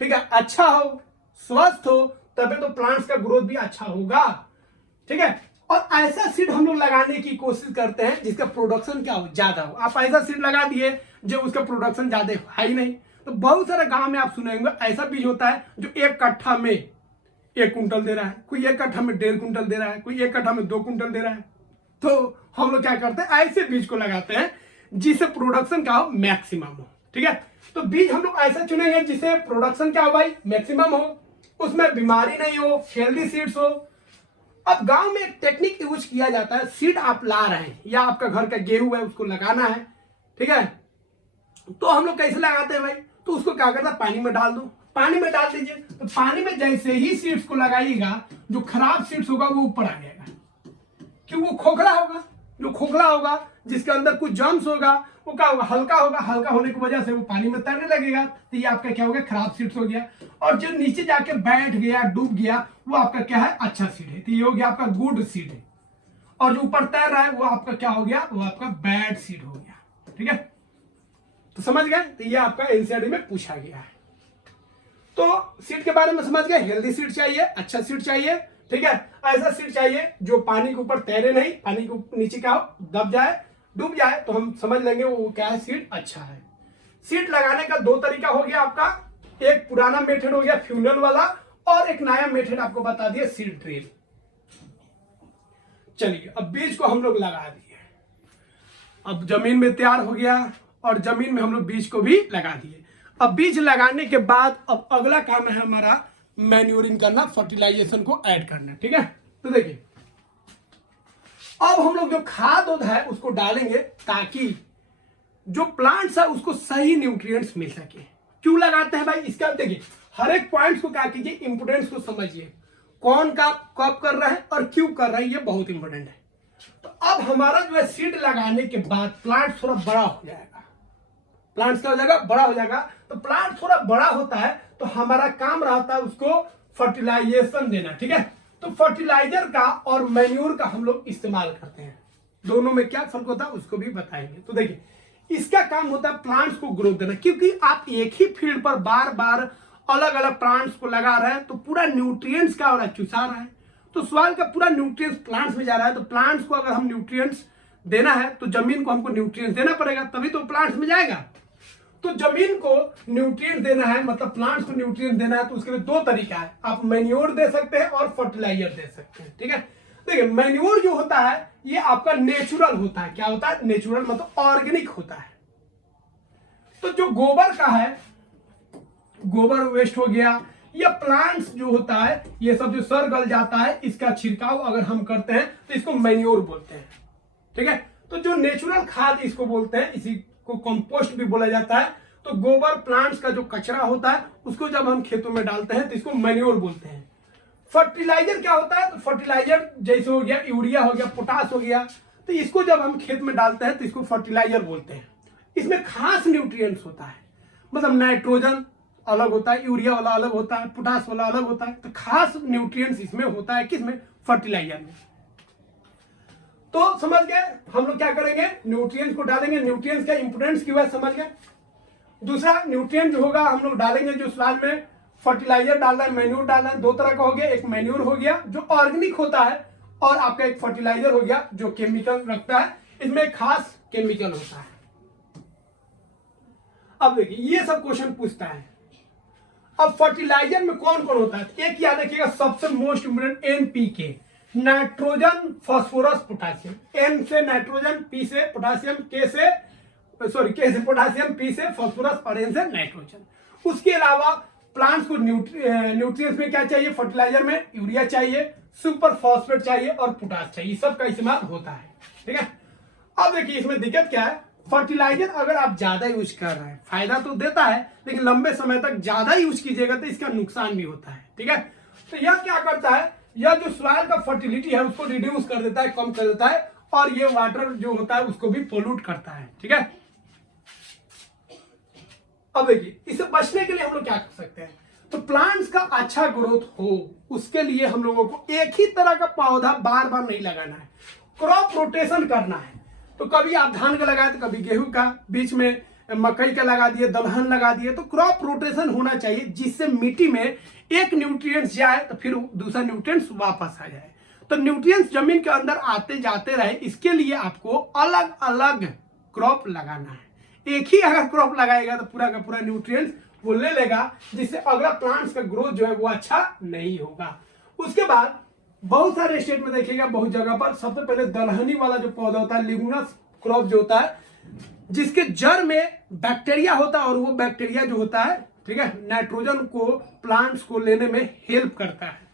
ठीक है, अच्छा हो, स्वस्थ हो, तबे तो प्लांट्स का ग्रोथ भी अच्छा होगा। ठीक है, और ऐसा सीड हम लोग लगाने की कोशिश करते हैं जिसका प्रोडक्शन क्या हो, ज्यादा हो। आप ऐसा सीड लगा दिए जो उसका प्रोडक्शन ज्यादा है ही नहीं। तो बहुत सारे गांव में आप सुनेंगे ऐसा बीज होता है जो 1 कट्ठा में 1 कुंटल दे रहा है, कोई 1 कट्ठा में 1.5 कुंटल दे रहा है, कोई 1 कट्ठा में 2 कुंटल दे रहा है। तो हम लोग क्या करते हैं, ऐसे बीज को लगाते हैं जिससे प्रोडक्शन क्या हो, मैक्सिमम हो। ठीक है, तो बीज हम लोग ऐसा चुनेंगे जिससे प्रोडक्शन क्या हो भाई, मैक्सिमम हो, उसमें बीमारी नहीं हो, हेल्दी सीड्स हो। अब गांव में एक टेक्निक यूज किया जाता है, सीड आप ला रहे हैं या आपका घर का गेहूं है उसको लगाना है, ठीक है, तो हम लोग कैसे लगाते हैं भाई, तो उसको क्या करता है, पानी में डाल दो, पानी में डाल दीजिए। तो पानी में जैसे ही सीड्स को लगाइएगा, जो खराब सीड्स होगा वो ऊपर आ जाएगा, क्यों, वो खोखला होगा। जो खोखला होगा, जिसके अंदर कुछ जर्म्स होगा, वो क्या होगा, हल्का होगा। हल्का होने की वजह से वो पानी में तैरने लगेगा, तो ये आपका क्या हो गया, खराब सीड्स हो गया। और जो नीचे जाके बैठ गया, डूब गया, वो आपका क्या है, अच्छा सीड है। तो ये हो गया आपका गुड सीड है। और जो ऊपर तैर रहा है वो आपका क्या हो गया, वो आपका बैड सीड हो गया। ठीक है, तो समझ गए। तो ये आपका एनसीईआरटी में पूछा गया है। तो सीड के बारे में समझ गए, हेल्दी सीड चाहिए, अच्छा सीड चाहिए, ठीक है। ऐसा सीड चाहिए जो पानी के ऊपर तैरे नहीं, पानी के नीचे क्या हो, दब जाए, डूब जाए, तो हम समझ लेंगे वो क्या है, सीड अच्छा है। सीड लगाने का दो तरीका हो गया आपका, एक पुराना मेथड हो गया फ्यूनल वाला, और एक नया मेथड आपको बता दिया सीड ड्रिल। चलिए अब बीज को हम लोग लगा दिए, अब जमीन में तैयार हो गया और जमीन में हम लोग बीज को भी लगा दिए। अब बीज लगाने के बाद अब अगला काम है हमारा मैन्यूरिंग करना, फर्टिलाइजेशन को ऐड करना, ठीक है। तो देखिए अब हम लोग जो खाद उद है उसको डालेंगे ताकि जो प्लांट्स है उसको सही न्यूट्रिएंट्स मिल सके। क्यों लगाते हैं भाई, इसका देखिए हर एक पॉइंट्स को क्या कीजिए, इंपोर्टेंस को समझिए, कौन का कब कर रहा है और क्यों कर रहा है, ये बहुत इंपॉर्टेंट है। तो अब हमारा जो है सीड लगाने के बाद प्लांट थोड़ा बड़ा हो जाएगा, प्लांट क्या हो जाएगा, बड़ा हो जाएगा। तो प्लांट थोड़ा बड़ा होता है तो हमारा काम रहता है उसको फर्टिलाइजेशन देना, ठीक है। तो फर्टिलाइजर का और मैन्योर का हम लोग इस्तेमाल करते हैं, दोनों में क्या फर्क होता है उसको भी बताएंगे। तो देखिए इसका काम होता है प्लांट्स को ग्रोथ देना, क्योंकि आप एक ही फील्ड पर बार बार अलग अलग प्लांट्स को लगा रहे हैं तो पूरा न्यूट्रिएंट्स क्या हो रहा है, चुसा रहा है। तो सॉइल का पूरा न्यूट्रिएंट्स प्लांट्स में जा रहा है, तो प्लांट्स को अगर हम न्यूट्रिएंट्स देना है तो जमीन को हमको न्यूट्रिएंट्स देना पड़ेगा, तभी तो प्लांट्स में जाएगा। तो जमीन को न्यूट्रिएंट देना है, मतलब प्लांट्स को न्यूट्रिएंट देना है, तो उसके लिए दो तरीका है, आप मैन्योर दे सकते हैं और फर्टिलाइजर दे सकते हैं, ठीक है। देखिए मैन्योर जो होता है ये आपका नेचुरल होता है, क्या होता है, नेचुरल मतलब ऑर्गेनिक होता है। तो जो गोबर का है, गोबर वेस्ट हो गया, या प्लांट्स जो होता है ये सब जो सड़ गल जाता है, इसका छिड़काव अगर हम करते हैं तो इसको मैन्योर बोलते हैं, ठीक है। तो जो नेचुरल खाद इसको बोलते हैं, इसी को कंपोस्ट भी बोला जाता है। तो गोबर प्लांट्स का जो कचरा होता है उसको जब हम खेतों में डालते हैं तो इसको मैन्योर बोलते हैं। फर्टिलाइजर क्या होता है, तो फर्टिलाइजर जैसे हो गया यूरिया हो गया, पोटास हो गया, तो इसको जब हम खेत में डालते हैं तो इसको फर्टिलाइजर बोलते हैं। इसमें खास न्यूट्रिएंट्स होता है, मतलब नाइट्रोजन अलग होता है, यूरिया वाला अलग होता है, पोटास वाला अलग होता है, तो खास न्यूट्रिएंट्स इसमें होता है, किसमें, फर्टिलाइजर में। तो समझ गए हम लोग क्या करेंगे, न्यूट्रिएंट्स को डालेंगे, न्यूट्रिएंट्स का इंपोर्टेंस क्यों है समझ गए। दूसरा न्यूट्रिएंट जो होगा हम लोग डालेंगे, जो स्लाइड में फर्टिलाइजर डालना है, मैन्योर डालना है, दो तरह का हो गया, एक मैन्योर हो गया जो ऑर्गेनिक होता है, और आपका एक फर्टिलाइजर हो गया जो केमिकल रखता है, इसमें एक खास केमिकल होता है। अब देखिए ये सब क्वेश्चन पूछता है। अब फर्टिलाइजर में कौन कौन होता है, एक याद रखिएगा सबसे most important, NPK, nitrogen phosphorus potassium. N से नाइट्रोजन, पी से पोटासियम, के से पोटासियम, पी से फास्फोरस और एन से नाइट्रोजन। उसके अलावा प्लांट्स को न्यूट्रिएंट्स में क्या चाहिए, फर्टिलाइजर में यूरिया चाहिए, सुपर फॉस्फेट चाहिए और पोटास चाहिए, सब का इस्तेमाल होता है, ठीक है। अब देखिए इसमें दिक्कत क्या है, फर्टिलाइजर अगर आप ज्यादा यूज कर रहे हैं फायदा तो देता है, लेकिन लंबे समय तक ज्यादा यूज कीजिएगा तो इसका नुकसान भी होता है, ठीक है। तो यह क्या करता है, यह जो सॉइल का फर्टिलिटी है उसको रिड्यूस कर देता है, कम कर देता है, और ये वाटर जो होता है उसको भी पोल्यूट करता है, ठीक है। अब देखिए इसे बचने के लिए हम लोग क्या कर सकते हैं, तो प्लांट्स का अच्छा ग्रोथ हो उसके लिए हम लोगों को एक ही तरह का पौधा बार बार नहीं लगाना है, क्रॉप रोटेशन करना है। तो कभी आप धान का लगाए तो कभी गेहूं का, बीच में मकई का लगा दिए, दलहन लगा दिए, तो क्रॉप रोटेशन होना चाहिए जिससे मिट्टी में एक न्यूट्रिएंट्स जाए तो फिर दूसरा न्यूट्रिएंट्स वापस आ जाए। तो न्यूट्रिएंट्स जमीन के अंदर आते जाते रहे, इसके लिए आपको अलग अलग क्रॉप लगाना है। एक ही अगर क्रॉप लगाएगा तो पूरा का पूरा न्यूट्रिएंट्स वो ले लेगा, जिससे अगला प्लांट्स का ग्रोथ जो है वो अच्छा नहीं होगा। उसके बाद बहुत सारे स्टेट में देखिएगा, बहुत जगह पर सबसे पहले दलहनी वाला जो पौधा होता है, लिग्नस क्रॉप जो होता है, जिसके जड़ में बैक्टीरिया होता है, और वो बैक्टीरिया जो होता है, ठीक है, नाइट्रोजन को प्लांट्स को लेने में हेल्प करता है।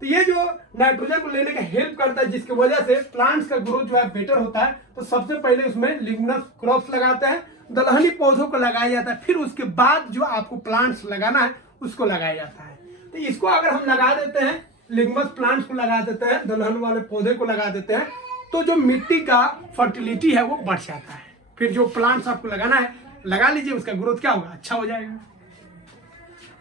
तो ये जो नाइट्रोजन को लेने का हेल्प करता है, जिसकी वजह से प्लांट्स का ग्रोथ जो है बेटर होता है, तो सबसे पहले उसमें लिग्नस क्रॉप्स लगाते हैं, दलहनी पौधों को लगाया जाता है, फिर उसके बाद जो आपको प्लांट्स लगाना है उसको लगाया जाता है। तो इसको अगर हम लगा देते हैं, लिग्नस प्लांट्स को लगा देते हैं, दलहन वाले पौधे को लगा देते हैं, तो जो मिट्टी का फर्टिलिटी है वो बढ़ जाता है। फिर जो प्लांट्स आपको लगाना है लगा लीजिए, उसका ग्रोथ क्या होगा, अच्छा हो जाएगा।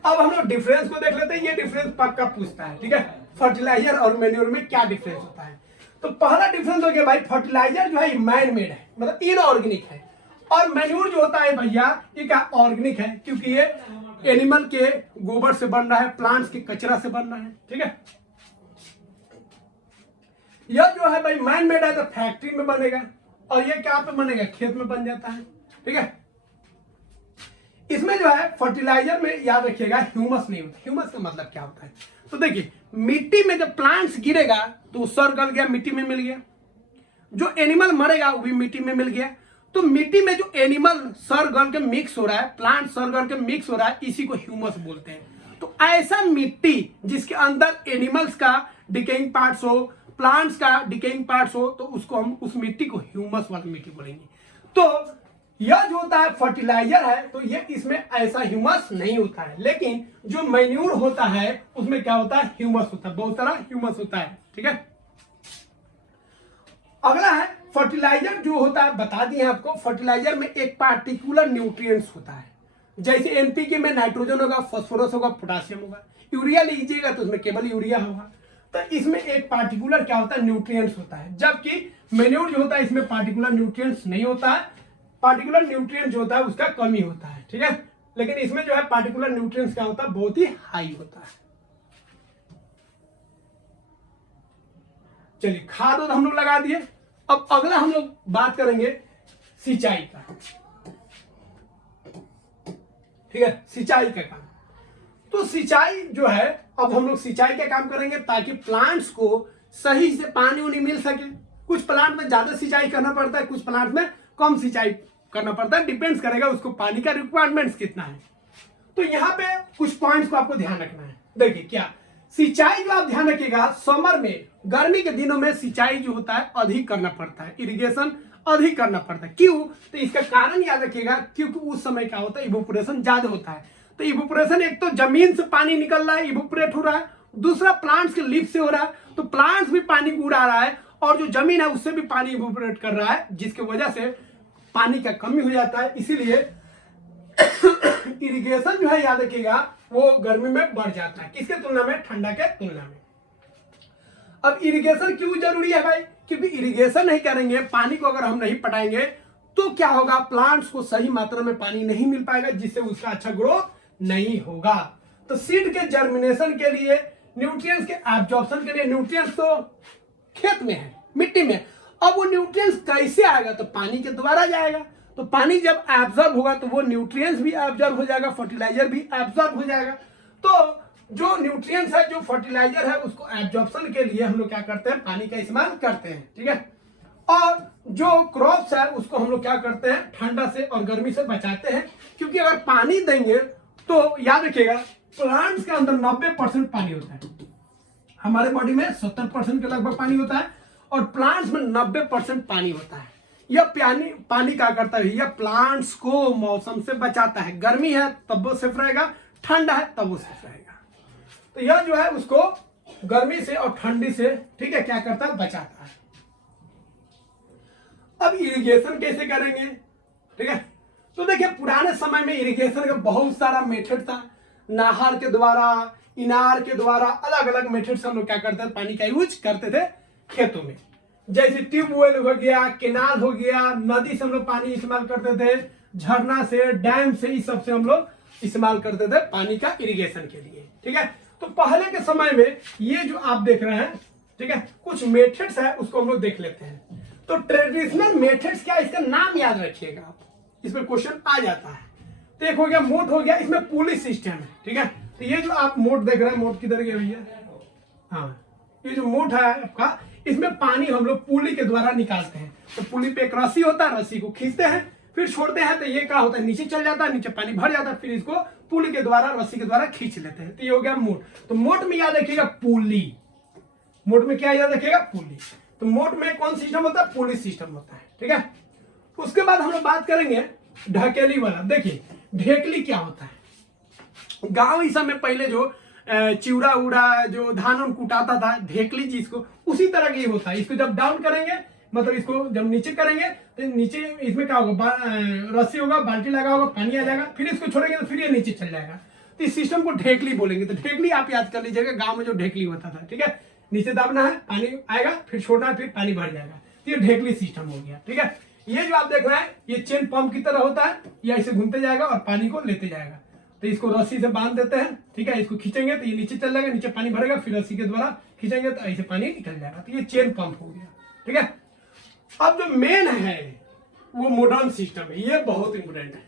अब हम लोग डिफरेंस को देख लेते हैं, ये डिफरेंस पक्का पूछता है, ठीक है, फर्टिलाइजर और मैन्योर में क्या डिफरेंस होता है। तो पहला डिफरेंस हो गया भाई, फर्टिलाइजर जो है मैन मेड है, मतलब इनऑर्गेनिक है, और मैन्योर जो होता है भैया ये क्या ऑर्गेनिक है, क्योंकि ये एनिमल के गोबर से बन रहा है, प्लांट्स के कचरा से बन रहा है, ठीक है। यह जो है भाई मैन मेड है तो फैक्ट्री में बनेगा, और ये क्या पे बनेगा, खेत में बन जाता है। ठीक है, इसमें जो है फर्टिलाइजर में याद रखिएगा ह्यूमस नहीं होता। ह्यूमस का मतलब क्या होता है, तो देखिए मिट्टी में जब प्लांट्स गिरेगा तो सर गल गया, मिट्टी में मिल गया, जो एनिमल मरेगा वो भी मिट्टी में मिल गया। तो मिट्टी में जो एनिमल सर गल के मिक्स हो रहा है, प्लांट सर गल के मिक्स हो रहा है, इसी को ह्यूमस बोलते हैं। तो ऐसा मिट्टी जिसके अंदर एनिमल्स का डिकेइंग पार्ट्स हो, प्लांट्स का डिकेइंग पार्ट्स हो, तो उसको हम उस मिट्टी को ह्यूमस वाली मिट्टी बोलेंगे। तो यह जो होता है फर्टिलाइजर है, तो ये इसमें ऐसा ह्यूमस नहीं होता है, लेकिन जो मैन्यूर होता है उसमें क्या होता है, ह्यूमस होता है, बहुत सारा ह्यूमस होता है। ठीक है, अगला है फर्टिलाइजर जो होता है, बता दिए आपको, फर्टिलाइजर में एक पार्टिकुलर न्यूट्रिएंट्स होता है। जैसे एनपीके में नाइट्रोजन होगा, फास्फोरस होगा, पोटासियम होगा। यूरिया लीजिएगा तो उसमें केवल यूरिया होगा। तो इसमें एक पार्टिकुलर क्या होता है, न्यूट्रिएंट्स होता है, जबकि मैन्योर जो होता है इसमें पार्टिकुलर न्यूट्रिएंट्स नहीं होता है। पार्टिकुलर न्यूट्रिएंट जो होता है उसका कम ही होता है। ठीक है, लेकिन इसमें जो है पार्टिकुलर न्यूट्रिएंट्स क्या होता है, बहुत ही हाई होता है। चलिए खाद हम लोग लगा दिए। अब अगला हम लोग बात करेंगे सिंचाई का। ठीक है, सिंचाई का काम। तो सिंचाई जो है, अब हम लोग सिंचाई का काम करेंगे ताकि प्लांट्स को सही से पानी उन्हें मिल सके। कुछ प्लांट में ज्यादा सिंचाई करना पड़ता है, कुछ प्लांट में कम सिंचाई करना पड़ता है, डिपेंड्स करेगा उसको पानी का रिक्वायरमेंट्स कितना है। तो यहाँ पे कुछ पॉइंट्स को आपको ध्यान रखना है। देखिए क्या सिंचाई जो आप ध्यान रखिएगा, समर में, गर्मी के दिनों में सिंचाई जो होता है अधिक करना पड़ता है, इरिगेशन अधिक करना पड़ता है। क्यों, तो इसका कारण याद रखिएगा, क्योंकि उस समय क्या होता है, इवोपोरेशन ज्यादा होता है। तो इवोपोरेशन एक तो जमीन से पानी निकल रहा है, इवोपोरेट हो रहा है, दूसरा प्लांट्स के लीफ से हो रहा है, तो प्लांट्स भी पानी उड़ा रहा है, और जो जमीन है उससे भी पानी इवोपोरेट कर रहा है, जिसकी वजह से पानी का कमी हो जाता है। इसीलिए इरिगेशन जो है याद रखिएगा वो गर्मी में बढ़ जाता है, किसके तुलना में, ठंडा के तुलना में। अब इरिगेशन क्यों जरूरी है भाई, क्योंकि इरिगेशन नहीं करेंगे, पानी को अगर हम नहीं पटाएंगे तो क्या होगा, प्लांट्स को सही मात्रा में पानी नहीं मिल पाएगा, जिससे उसका अच्छा ग्रोथ नहीं होगा। तो सीड के जर्मिनेशन के लिए, न्यूट्रिएंट्स के एब्जॉर्प्शन के लिए, न्यूट्रिएंट्स तो खेत में है, मिट्टी में, अब वो न्यूट्रिएंट्स कैसे आएगा, तो पानी के द्वारा जाएगा। तो पानी जब एब्जॉर्ब होगा तो वो न्यूट्रिएंट्स भी एब्जॉर्ब हो जाएगा, फर्टिलाइजर भी एब्जॉर्ब हो जाएगा। तो जो न्यूट्रिएंट्स है, जो फर्टिलाइजर है, उसको एब्जॉर्प्शन के लिए हम लोग क्या करते हैं, पानी का इस्तेमाल करते हैं। ठीक है, और जो क्रॉप्स है उसको हम लोग क्या करते हैं, ठंडा से और गर्मी से बचाते हैं, क्योंकि अगर पानी देंगे तो याद रखिएगा प्लांट्स के अंदर 90% पानी होता है, हमारे बॉडी में 70% के लगभग पानी होता है, और प्लांट्स में 90% पानी होता है। यह पानी क्या करता है, यह प्लांट्स को मौसम से बचाता है। गर्मी है तब वो सेफ रहेगा, ठंडा है तब वो सेफ रहेगा। तो यह जो है उसको गर्मी से और ठंडी से, ठीक है, क्या करता है, बचाता है। अब इरिगेशन कैसे करेंगे, ठीक है, तो देखिए पुराने समय में इरिगेशन का बहुत सारा मेथड था, नहर के द्वारा, इनार के द्वारा, अलग अलग मेथड से हम लोग क्या करते थे, पानी का यूज करते थे खेतों में। जैसे ट्यूबवेल हो गया, केनाल हो गया, नदी से हम लोग पानी इस्तेमाल करते थे, झरना से, डैम से, इस सब से हम लोग इस्तेमाल करते थे पानी का इरिगेशन के लिए। ठीक है, तो पहले के समय में ये जो आप देख रहे हैं, ठीक है, कुछ मेथड्स है उसको हम लोग देख लेते हैं। तो ट्रेडिशनल मेथड्स क्या, इसका नाम याद रखिएगा आप, इसमें क्वेश्चन आ जाता है। तो एक हो गया मोट हो गया, इसमें पुली सिस्टम है। ठीक है, तो ये जो आप मोट देख रहे हैं, मोट किधर गया भैया, हाँ, ये जो मोट है आपका, इसमें पानी हम लोग पुली के द्वारा निकालते हैं। तो पुली पे एक रस्सी होता है, रस्सी को खींचते हैं, फिर छोड़ते हैं, तो ये क्या होता है, नीचे चल जाता है, नीचे पानी भर जाता है, फिर इसको पुली के द्वारा, रस्सी के द्वारा खींच लेते हैं। तो ये हो गया मोट। तो मोट में याद रखिएगा पुली, मोट में क्या याद रखिएगा, पुली। तो मोट में कौन सिस्टम होता है, पुली सिस्टम होता है। ठीक है, उसके बाद हम लोग बात करेंगे ढकेली वाला। देखिए ढेकली क्या होता है, गांव इस समय पहले जो चिवड़ा उड़ा, जो धान उन कुटाता था, ढेकली जिसको, उसी तरह की होता है। इसको जब डाउन करेंगे, मतलब इसको जब नीचे करेंगे तो नीचे इसमें क्या होगा, रस्सी होगा, बाल्टी लगा होगा, पानी आ जाएगा, फिर इसको छोड़ेंगे तो फिर ये नीचे चल जाएगा। तो इस सिस्टम को ढेकली बोलेंगे। तो ढेकली आप याद कर लीजिएगा, गांव में जो ढेकली होता था। ठीक है, नीचे दाबना है, पानी आएगा, फिर छोड़ना है, फिर पानी भर जाएगा। तो ये ढेकली सिस्टम हो गया। ठीक है, ये जो आप देख रहे हैं ये चेन पंप की तरह होता है, या इसे घूमते जाएगा और पानी को लेते जाएगा। तो इसको रस्सी से बांध देते हैं। ठीक है, इसको खींचेंगे तो ये नीचे चल जाएगा, नीचे पानी भरेगा, फिर रस्सी के द्वारा खींचेंगे तो ऐसे पानी निकल जाएगा। तो ये चेन पंप हो गया, ठीक है। अब जो मेन है वो मॉडर्न सिस्टम है, ये बहुत इंपोर्टेंट है।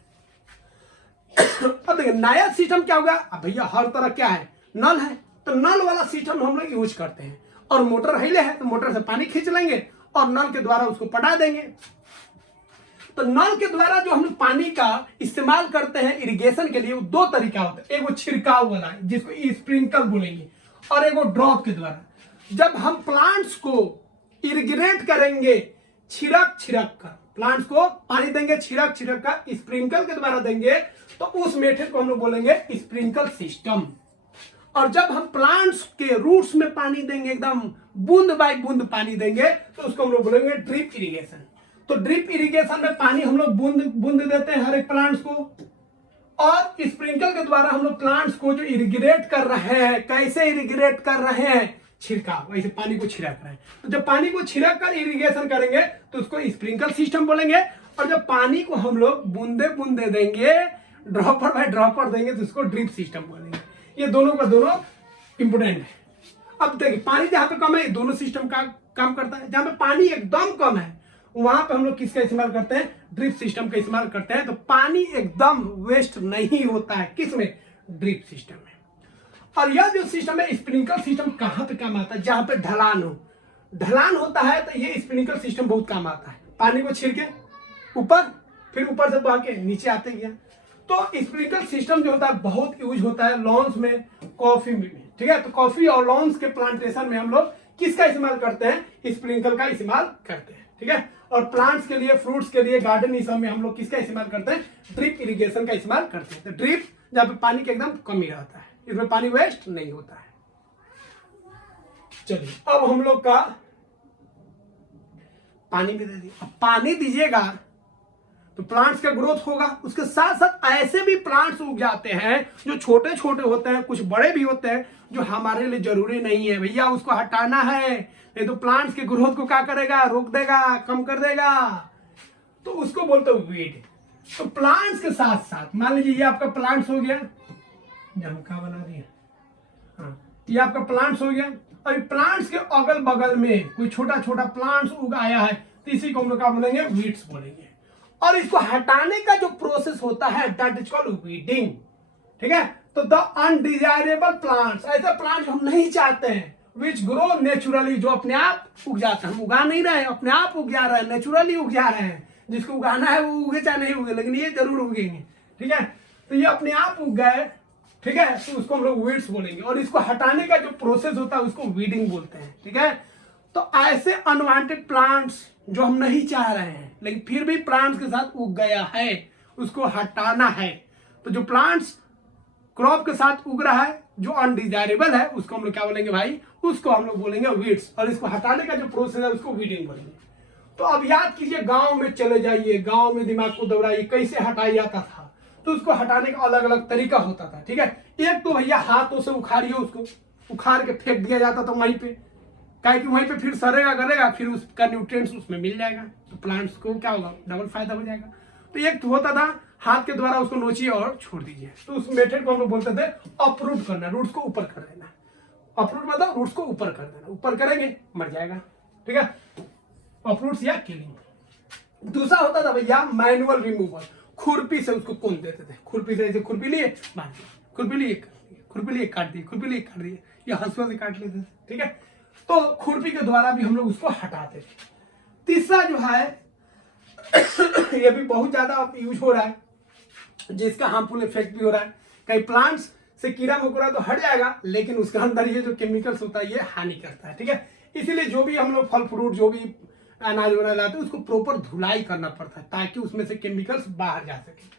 अब देखिए नया सिस्टम क्या होगा, अब भैया हर तरह क्या है, नल है, तो नल वाला सिस्टम हम लोग यूज करते हैं। और मोटर हिले है तो मोटर से पानी खींच लेंगे और नल के द्वारा उसको पटा देंगे। तो नल के द्वारा जो हम पानी का इस्तेमाल करते हैं इरिगेशन के लिए, वो दो तरीका होता है। एक वो छिड़काव वाला है जिसको स्प्रिंकल बोलेंगे, और एक वो ड्रॉप के द्वारा। जब हम प्लांट्स को इरिगेट करेंगे छिड़क कर, प्लांट्स को पानी देंगे छिड़क कर, स्प्रिंकल के द्वारा देंगे, तो उस मेथड को हम लोग बोलेंगे स्प्रिंकल सिस्टम। और जब हम प्लांट्स के रूट्स में पानी देंगे, एकदम बूंद बाई बूंद पानी देंगे, तो उसको हम लोग बोलेंगे ड्रिप इरिगेशन। तो ड्रिप इरिगेशन में पानी हम लोग बूंद बूंद देते हैं हर एक प्लांट्स को, और स्प्रिंकल के द्वारा हम लोग प्लांट्स को जो इरिगेट कर रहे हैं, कैसे इरिगेट कर रहे हैं, छिड़काव, वैसे पानी को छिड़क रहे हैं। तो जब पानी को छिड़क कर इरिगेशन करेंगे तो उसको स्प्रिंकल सिस्टम बोलेंगे। और जब पानी को हम लोग बूंदे बूंदे देंगे, ड्रॉपर बाय ड्रॉपर देंगे, तो उसको ड्रिप सिस्टम बोलेंगे। ये दोनों का दोनों इंपोर्टेंट है। अब देखिए पानी जहां पे कम है, ये दोनों सिस्टम का काम करता है। जहां पे पानी एकदम कम है वहां पे हम लोग किसका इस्तेमाल करते हैं, ड्रिप सिस्टम का इस्तेमाल करते हैं। तो पानी एकदम वेस्ट नहीं होता है किसमें, ड्रिप सिस्टम में। और यह जो सिस्टम है स्प्रिंकल सिस्टम कहां पे काम आता है, जहां पे ढलान हो, ढलान होता है तो ये स्प्रिंकल सिस्टम बहुत काम आता है। पानी को छिड़के ऊपर, फिर ऊपर से बह के नीचे आते गया। तो स्प्रिंकल सिस्टम जो होता है बहुत यूज होता है लॉन्स में, कॉफी में, ठीक है। तो कॉफी और लॉन्स के प्लांटेशन में हम लोग किसका इस्तेमाल करते हैं, स्प्रिंकल का इस्तेमाल करते हैं, ठीक है। और प्लांट्स के लिए, फ्रूट्स के लिए, गार्डन इस सब में हम लोग किसका इस्तेमाल करते हैं, ड्रिप इरिगेशन का इस्तेमाल करते हैं। तो ड्रिप जहाँ पे पानी की एकदम कमी रहता है, इसमें पानी वेस्ट नहीं होता है। चलिए अब हम लोग का पानी भी दे दिए। अब पानी दीजिएगा तो प्लांट्स का ग्रोथ होगा। उसके साथ साथ ऐसे भी प्लांट्स उग जाते हैं जो छोटे छोटे होते हैं, कुछ बड़े भी होते हैं, जो हमारे लिए जरूरी नहीं है भैया, उसको हटाना है, नहीं तो प्लांट्स के ग्रोथ को क्या करेगा, रोक देगा, कम कर देगा। तो उसको बोलते हैं वीड। तो प्लांट्स के साथ साथ मान लीजिए ये आपका प्लांट्स हो गया, जमका बना दिया, हाँ, ये आपका प्लांट्स हो गया। अभी प्लांट्स के अगल बगल में कोई छोटा छोटा प्लांट्स उग आया है, तो इसी को हम लोग क्या बोलेंगे, वीड्स बोलेंगे। और इसको हटाने का जो प्रोसेस होता है दैट इज कॉल्ड वीडिंग, ठीक है। तो द अनडिजायरेबल प्लांट्स, ऐसे प्लांट्स हम नहीं चाहते हैं, विच ग्रो नेचुरली, जो अपने आप उग जाते हैं, हम उगा नहीं रहे हैं, अपने आप उग जा रहे हैं, नेचुरली उग जा रहे हैं। जिसको उगाना है वो उगे चाहे नहीं उगे, लेकिन ये जरूर उगेंगे, ठीक है। तो ये अपने आप उग गए, ठीक है, तो उसको हम लोग वीड्स बोलेंगे। और इसको हटाने का जो प्रोसेस होता है उसको वीडिंग बोलते हैं, ठीक है। तो ऐसे अनवांटेड प्लांट्स जो हम नहीं चाह रहे हैं लेकिन फिर भी प्लांट्स के साथ उग गया है, उसको हटाना है। तो जो प्लांट्स क्रॉप के साथ उग रहा है जो अनडिजायरेबल है, उसको हम लोग क्या बोलेंगे भाई, उसको हम लोग बोलेंगे वीड्स। और इसको हटाने का जो प्रोसेस है उसको वीडिंग बोलेंगे। तो अब याद कीजिए, गांव में चले जाइए, गांव में दिमाग को दौड़ाइए, कैसे हटाया जाता था। तो उसको हटाने का अलग अलग तरीका होता था, ठीक है। एक तो भैया हाथों से उखाड़िए, उसको उखाड़ के फेंक दिया जाता था वहीं पे, काहे कि वहीं पे फिर सरेगा करेगा, फिर उसका न्यूट्रिएंट्स उसमें मिल जाएगा, तो प्लांट्स को क्या होगा, डबल फायदा हो जाएगा। तो एक तो होता था हाथ के द्वारा उसको नोचिए और छोड़ दीजिए। तो उस मेथड को हम लोग बोलते थे अपरूट करना, रूट्स को ऊपर कर देना। अपरूट मतलब रूट्स को ऊपर कर देना, ऊपर करेंगे मर जाएगा, ठीक है, अपरूट्स या किलिंग। दूसरा होता था भैया मैनुअल रिमूवल, खुरपी से उसको कौन देते थे, खुरपी से, ऐसे खुरपी लिए बांध दिए, खुरपी लिए काट दिए, खुरपी लिए काट दिए, या हंसुआ से काट लेते थे, ठीक है। तो खुरपी के द्वारा भी हम लोग उसको हटाते थे। तीसरा जो है ये भी बहुत ज्यादा यूज हो रहा है, जिसका हार्मफुल इफेक्ट भी हो रहा है। कई प्लांट्स से कीड़ा मकोड़ा तो हट जाएगा, लेकिन उसके अंदर ये जो केमिकल्स होता है ये हानि करता है, ठीक है। इसीलिए जो भी हम लोग फल फ्रूट, जो भी अनाज वनाज लाते हैं, उसको प्रॉपर धुलाई करना पड़ता है ताकि उसमें से केमिकल्स बाहर जा सके।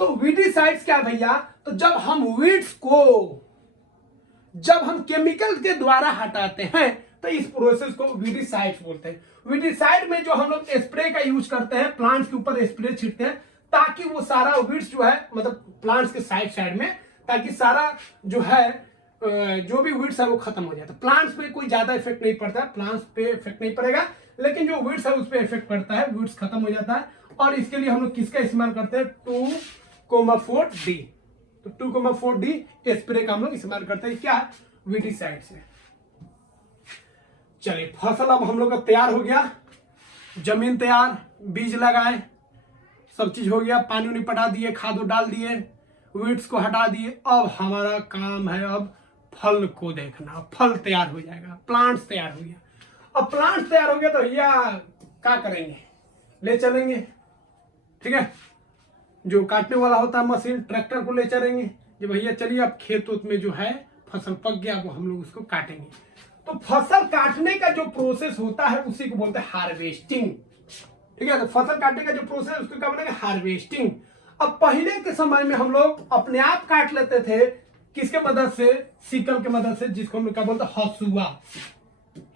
तो वीडिसाइड्स क्या भैया, तो जब हम वीड्स को जब हम केमिकल के द्वारा हटाते हैं तो इस प्रोसेस को वीडिसाइड्स बोलते हैं। वीडिसाइड में जो हम लोग स्प्रे का यूज करते हैं, प्लांट्स के ऊपर स्प्रे छिड़कते हैं ताकि वो सारा वीड्स जो है, मतलब प्लांट्स के साइड में, ताकि सारा जो है जो भी वीड्स है वो खत्म हो जाए। तो प्लांट्स पे कोई ज्यादा इफेक्ट नहीं पड़ता है, प्लांट्स पे इफेक्ट नहीं पड़ेगा, लेकिन जो वीड्स है उस पर इफेक्ट पड़ता है, वीड्स खत्म हो जाता है। और इसके लिए हम लोग किसका इस्तेमाल करते हैं, 2,4-D। तो 2,4-D स्प्रे का हम लोग इस्तेमाल करते हैं, क्या, वीडिसाइड से। चलिए फसल अब हम लोग का तैयार हो गया, जमीन तैयार, बीज लगाए, सब चीज हो गया, पानी उनी पटा दिए, खाद डाल दिए, वीड्स को हटा दिए। अब हमारा काम है अब फल को देखना। फल तैयार हो जाएगा, प्लांट्स तैयार हो गया। अब प्लांट्स तैयार हो गया तो भैया क्या करेंगे, ले चलेंगे, ठीक है। जो काटने वाला होता है मशीन, ट्रैक्टर को ले चलेंगे, जो भैया चलिए अब खेत उत में जो है फसल पक गया, वो हम लोग उसको काटेंगे। तो फसल काटने का जो प्रोसेस होता है उसी को बोलते हैं हार्वेस्टिंग, ठीक है। तो फसल काटने का जो प्रोसेस है उसको क्या बोलेंगे, हार्वेस्टिंग। अब पहले के समय में हम लोग अपने आप काट लेते थे, किसके मदद से, सिकल के मदद से, जिसको हम लोग क्या बोलते हैं, हसुआ।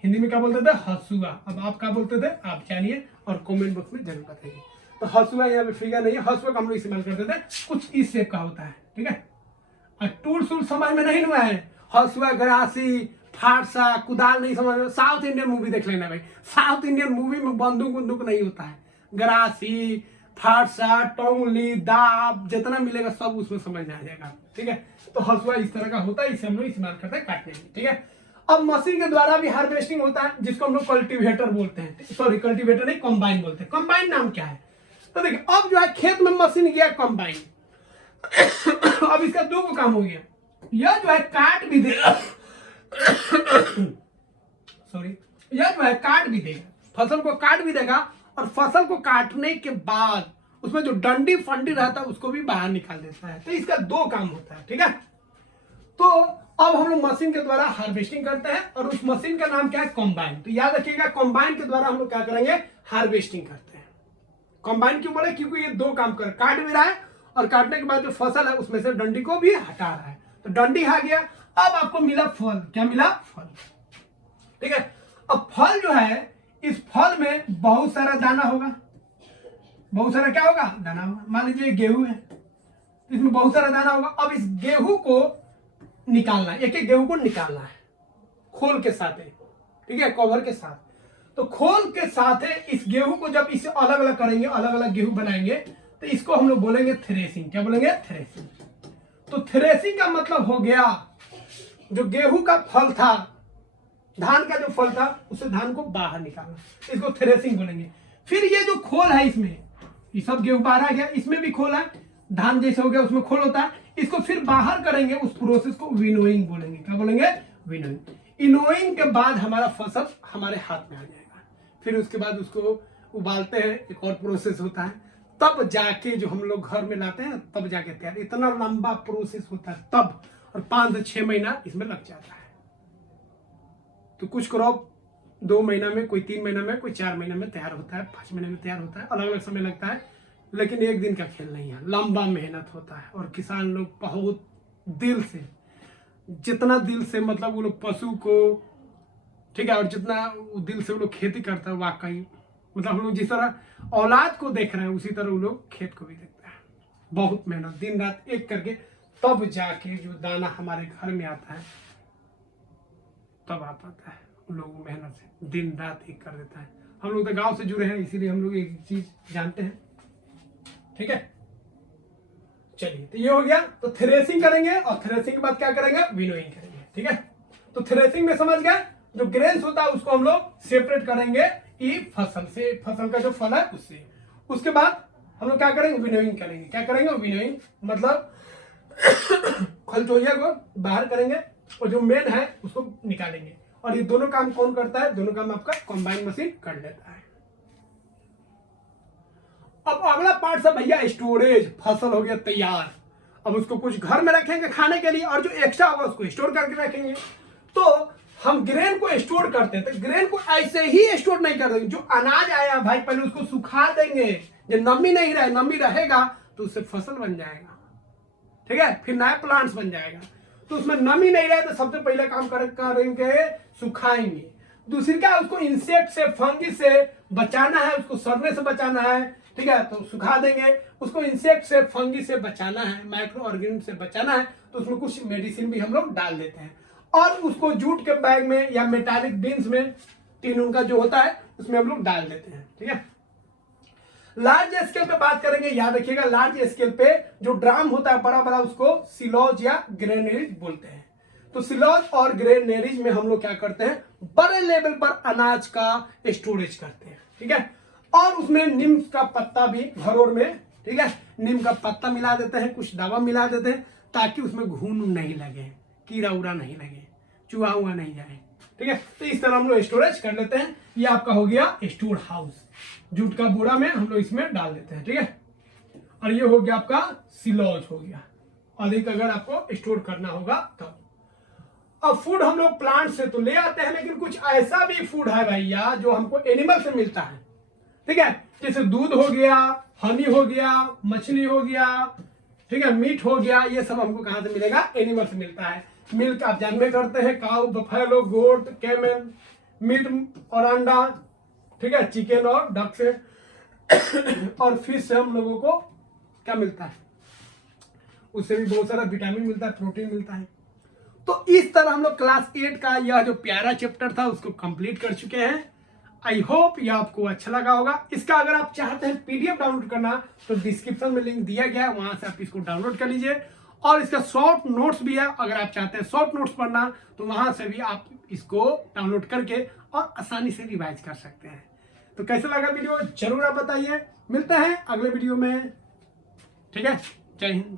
हिंदी में क्या बोलते थे, हसुआ। अब आप क्या बोलते थे आप जानिए और कमेंट बॉक्स में जरूर बताइए। तो हसुआ यहाँ पे फिगर नहीं है, हसुआ का हम लोग इस्तेमाल करते थे, कुछ इस शेप का होता है, ठीक है। और टूल सूल समझ में नहीं हुआ है, हसुआ, गरासी, फारसा, कुदाल नहीं समझ में। साउथ इंडियन मूवी देख लेना भाई, साउथ इंडियन मूवी में बंदूक बंदूक नहीं होता है, गरासी, फारसा, टोंगली, दाब, जितना मिलेगा सब उसमें समझ में आ जाएगा, ठीक है। तो हसुआ इस तरह का होता है, इसे हम लोग इस्तेमाल करते हैं काटने में, ठीक है। अब मशीन के द्वारा भी हार्वेस्टिंग होता है, जिसको हम लोग कल्टीवेटर बोलते हैं, सॉरी कल्टीवेटर नहीं, कंबाइन बोलते हैं। कंबाइन नाम क्या है, तो देखिए अब जो है खेत में मशीन गया कंबाइन। अब इसका दो को काम हो गया, यह जो है काट भी देगा, सॉरी, यह जो है काट भी देगा, फसल को काट भी देगा, और फसल को काटने के बाद उसमें जो डंडी फंडी रहता है उसको भी बाहर निकाल देता है। तो इसका दो काम होता है, ठीक है। तो अब हम लोग मशीन के द्वारा हार्वेस्टिंग करते हैं, और उस मशीन का नाम क्या है, कंबाइन। तो याद रखिएगा, कंबाइन के द्वारा हम लोग क्या करेंगे, हार्वेस्टिंग करते हैं। कंबाइन क्यों बोले, क्योंकि ये दो काम कर, काट भी रहा है और काटने के बाद जो फसल है उसमें से डंडी को भी हटा रहा है। तो डंडी आ गया, अब आपको मिला फल, क्या मिला, फल, ठीक है। अब फल जो है, इस फल में बहुत सारा दाना होगा, बहुत सारा क्या होगा, दाना होगा। मान लीजिए गेहूं है, इसमें बहुत सारा दाना होगा। अब इस गेहूं को निकालना है, एक एक गेहूं को निकालना है खोल के साथ, ठीक है, कवर के साथ। तो खोल के साथ इस गेहूं को जब इसे अलग अलग करेंगे, अलग अलग गेहूं बनाएंगे, तो इसको हम लोग बोलेंगे थ्रेसिंग। क्या बोलेंगे, थ्रेसिंग। तो थ्रेसिंग का मतलब हो गया, जो गेहूं का फल था, धान का जो फल था, उसे धान को बाहर निकालना, इसको थ्रेसिंग बोलेंगे। फिर ये जो खोल है, इसमें ये सब गेहूं बाहर आ गया, इसमें भी खोल है, धान जैसे हो गया उसमें खोल होता है, इसको फिर बाहर करेंगे, उस प्रोसेस को विनोइंग बोलेंगे। क्या बोलेंगे, विनोइंग। इनोइंग के बाद हमारा फसल हमारे हाथ में आ जाएगा, फिर उसके बाद उसको उबालते हैं, एक और प्रोसेस होता है, तब जाके जो हम लोग घर में लाते हैं, तब जाके तैयार। इतना लंबा प्रोसेस होता है तब, और 5 से 6 महीना इसमें लग जाता है। तो कुछ क्रॉप 2 महीना में, कोई 3 महीना में, कोई 4 महीना में तैयार होता है, 5 महीने में तैयार होता है, अलग अलग समय लगता है। लेकिन एक दिन का खेल नहीं है, लंबा मेहनत होता है, और किसान लोग बहुत दिल से, जितना दिल से मतलब वो लोग पशु को, ठीक है, और जितना दिल से वो लोग खेती करता है, वाकई मतलब हम लोग जिस तरह औलाद को देख रहे हैं उसी तरह वो लोग खेत को भी देखते हैं। बहुत मेहनत, दिन रात एक करके, तब जाके जो दाना हमारे घर में आता है, तब आ पाता है। उन लोग मेहनत से दिन रात एक कर देता है। हम लोग तो गांव से जुड़े हैं, इसीलिए हम लोग एक चीज जानते हैं, ठीक है। चलिए, तो ये हो गया। तो थ्रेसिंग करेंगे, और थ्रेसिंग के बाद क्या करेंगे, विनोइंग करेंगे, ठीक है। तो थ्रेसिंग में समझ गए, जो ग्रेन्स होता है उसको हम लोग सेपरेट करेंगे ई फसल से, फसल का जो फल है उससे। उसके बाद हम लोग क्या करेंगे, विनोइंग करेंगे। क्या करेंगे, विनोइंग मतलब खलचोइया को बाहर करेंगे, और जो मेन है उसको निकालेंगे। और ये दोनों काम कौन करता है, दोनों काम आपका कंबाइन मशीन कर लेता है। अब अगला पार्ट है भैया स्टोरेज। फसल हो गया तैयार, अब उसको कुछ घर में रखेंगे खाने के लिए, और जो एक्स्ट्रा होगा उसको स्टोर करके रखेंगे। तो हम ग्रेन को स्टोर करते हैं, तो ग्रेन को ऐसे ही स्टोर नहीं कर देंगे। जो अनाज आया भाई, पहले उसको सुखा देंगे, जब नमी नहीं रहे, नमी रहेगा तो उससे फसल बन जाएगा, ठीक है, फिर नया प्लांट्स बन जाएगा। तो उसमें नमी नहीं रहे तो सबसे पहले काम करेंगे, सुखाएंगे। दूसरी क्या, उसको इंसेक्ट से, फंगी से बचाना है, उसको सड़ने से बचाना है, ठीक है, तो सुखा देंगे। उसको इंसेक्ट से, फंगी से बचाना है, माइक्रो ऑर्गेनिज्म से बचाना है, तो उसमें कुछ मेडिसिन भी हम लोग डाल देते हैं। और उसको जूट के बैग में या मेटालिक बिन्स में, टीन उनका जो होता है उसमें हम लोग डाल देते हैं, ठीक है। लार्ज स्केल पे बात करेंगे, याद रखिएगा, लार्ज स्केल पे जो ड्राम होता है बड़ा बड़ा, उसको सिलॉज या ग्रेनेरिज बोलते हैं। तो सिलॉज और ग्रेनेरिज में हम लोग क्या करते हैं, बड़े लेवल पर अनाज का स्टोरेज करते हैं, ठीक है। और उसमें नीम का पत्ता भी घरों में, ठीक है, नीम का पत्ता मिला देते हैं, कुछ दवा मिला देते हैं ताकि उसमें घून नहीं लगे, कीड़ा उड़ा नहीं लगे, चूहा हुआ नहीं जाए, ठीक है। तो इस तरह हम लोग स्टोरेज कर लेते हैं। ये आपका हो गया स्टोर हाउस, जूट का बोरा में हम लोग इसमें डाल देते हैं, ठीक है। और ये हो गया आपका सिलौज हो गया, अधिक अगर आपको स्टोर करना होगा तब। अब फूड हम लोग प्लांट से तो ले आते हैं, लेकिन कुछ ऐसा भी फूड है भैया जो हमको एनिमल से मिलता है, ठीक है। जैसे दूध हो गया, हनी हो गया, मछली हो गया, ठीक है, मीट हो गया, ये सब हमको कहां से मिलेगा? एनिमल से मिलता है। मिल्क आप जानते करते हैं, काऊ, बफेलो, गोट, कैमल, मीट और अंडा, ठीक है, चिकन और डक से और फिश से हम लोगों को क्या मिलता है? उससे भी बहुत सारा विटामिन मिलता है, प्रोटीन मिलता है। तो इस तरह हम लोग क्लास 8 का यह जो प्यारा चैप्टर था उसको कंप्लीट कर चुके हैं। आई होप ये आपको अच्छा लगा होगा। इसका अगर आप चाहते हैं पीडीएफ डाउनलोड करना तो डिस्क्रिप्शन में लिंक दिया गया है, वहां से आप इसको डाउनलोड कर लीजिए। और इसका शॉर्ट नोट्स भी है, अगर आप चाहते हैं शॉर्ट नोट्स पढ़ना तो वहां से भी आप इसको डाउनलोड करके और आसानी से रिवाइज कर सकते हैं। तो कैसा लगा वीडियो जरूर आप बताइए। मिलते हैं अगले वीडियो में, ठीक है। जय हिंद।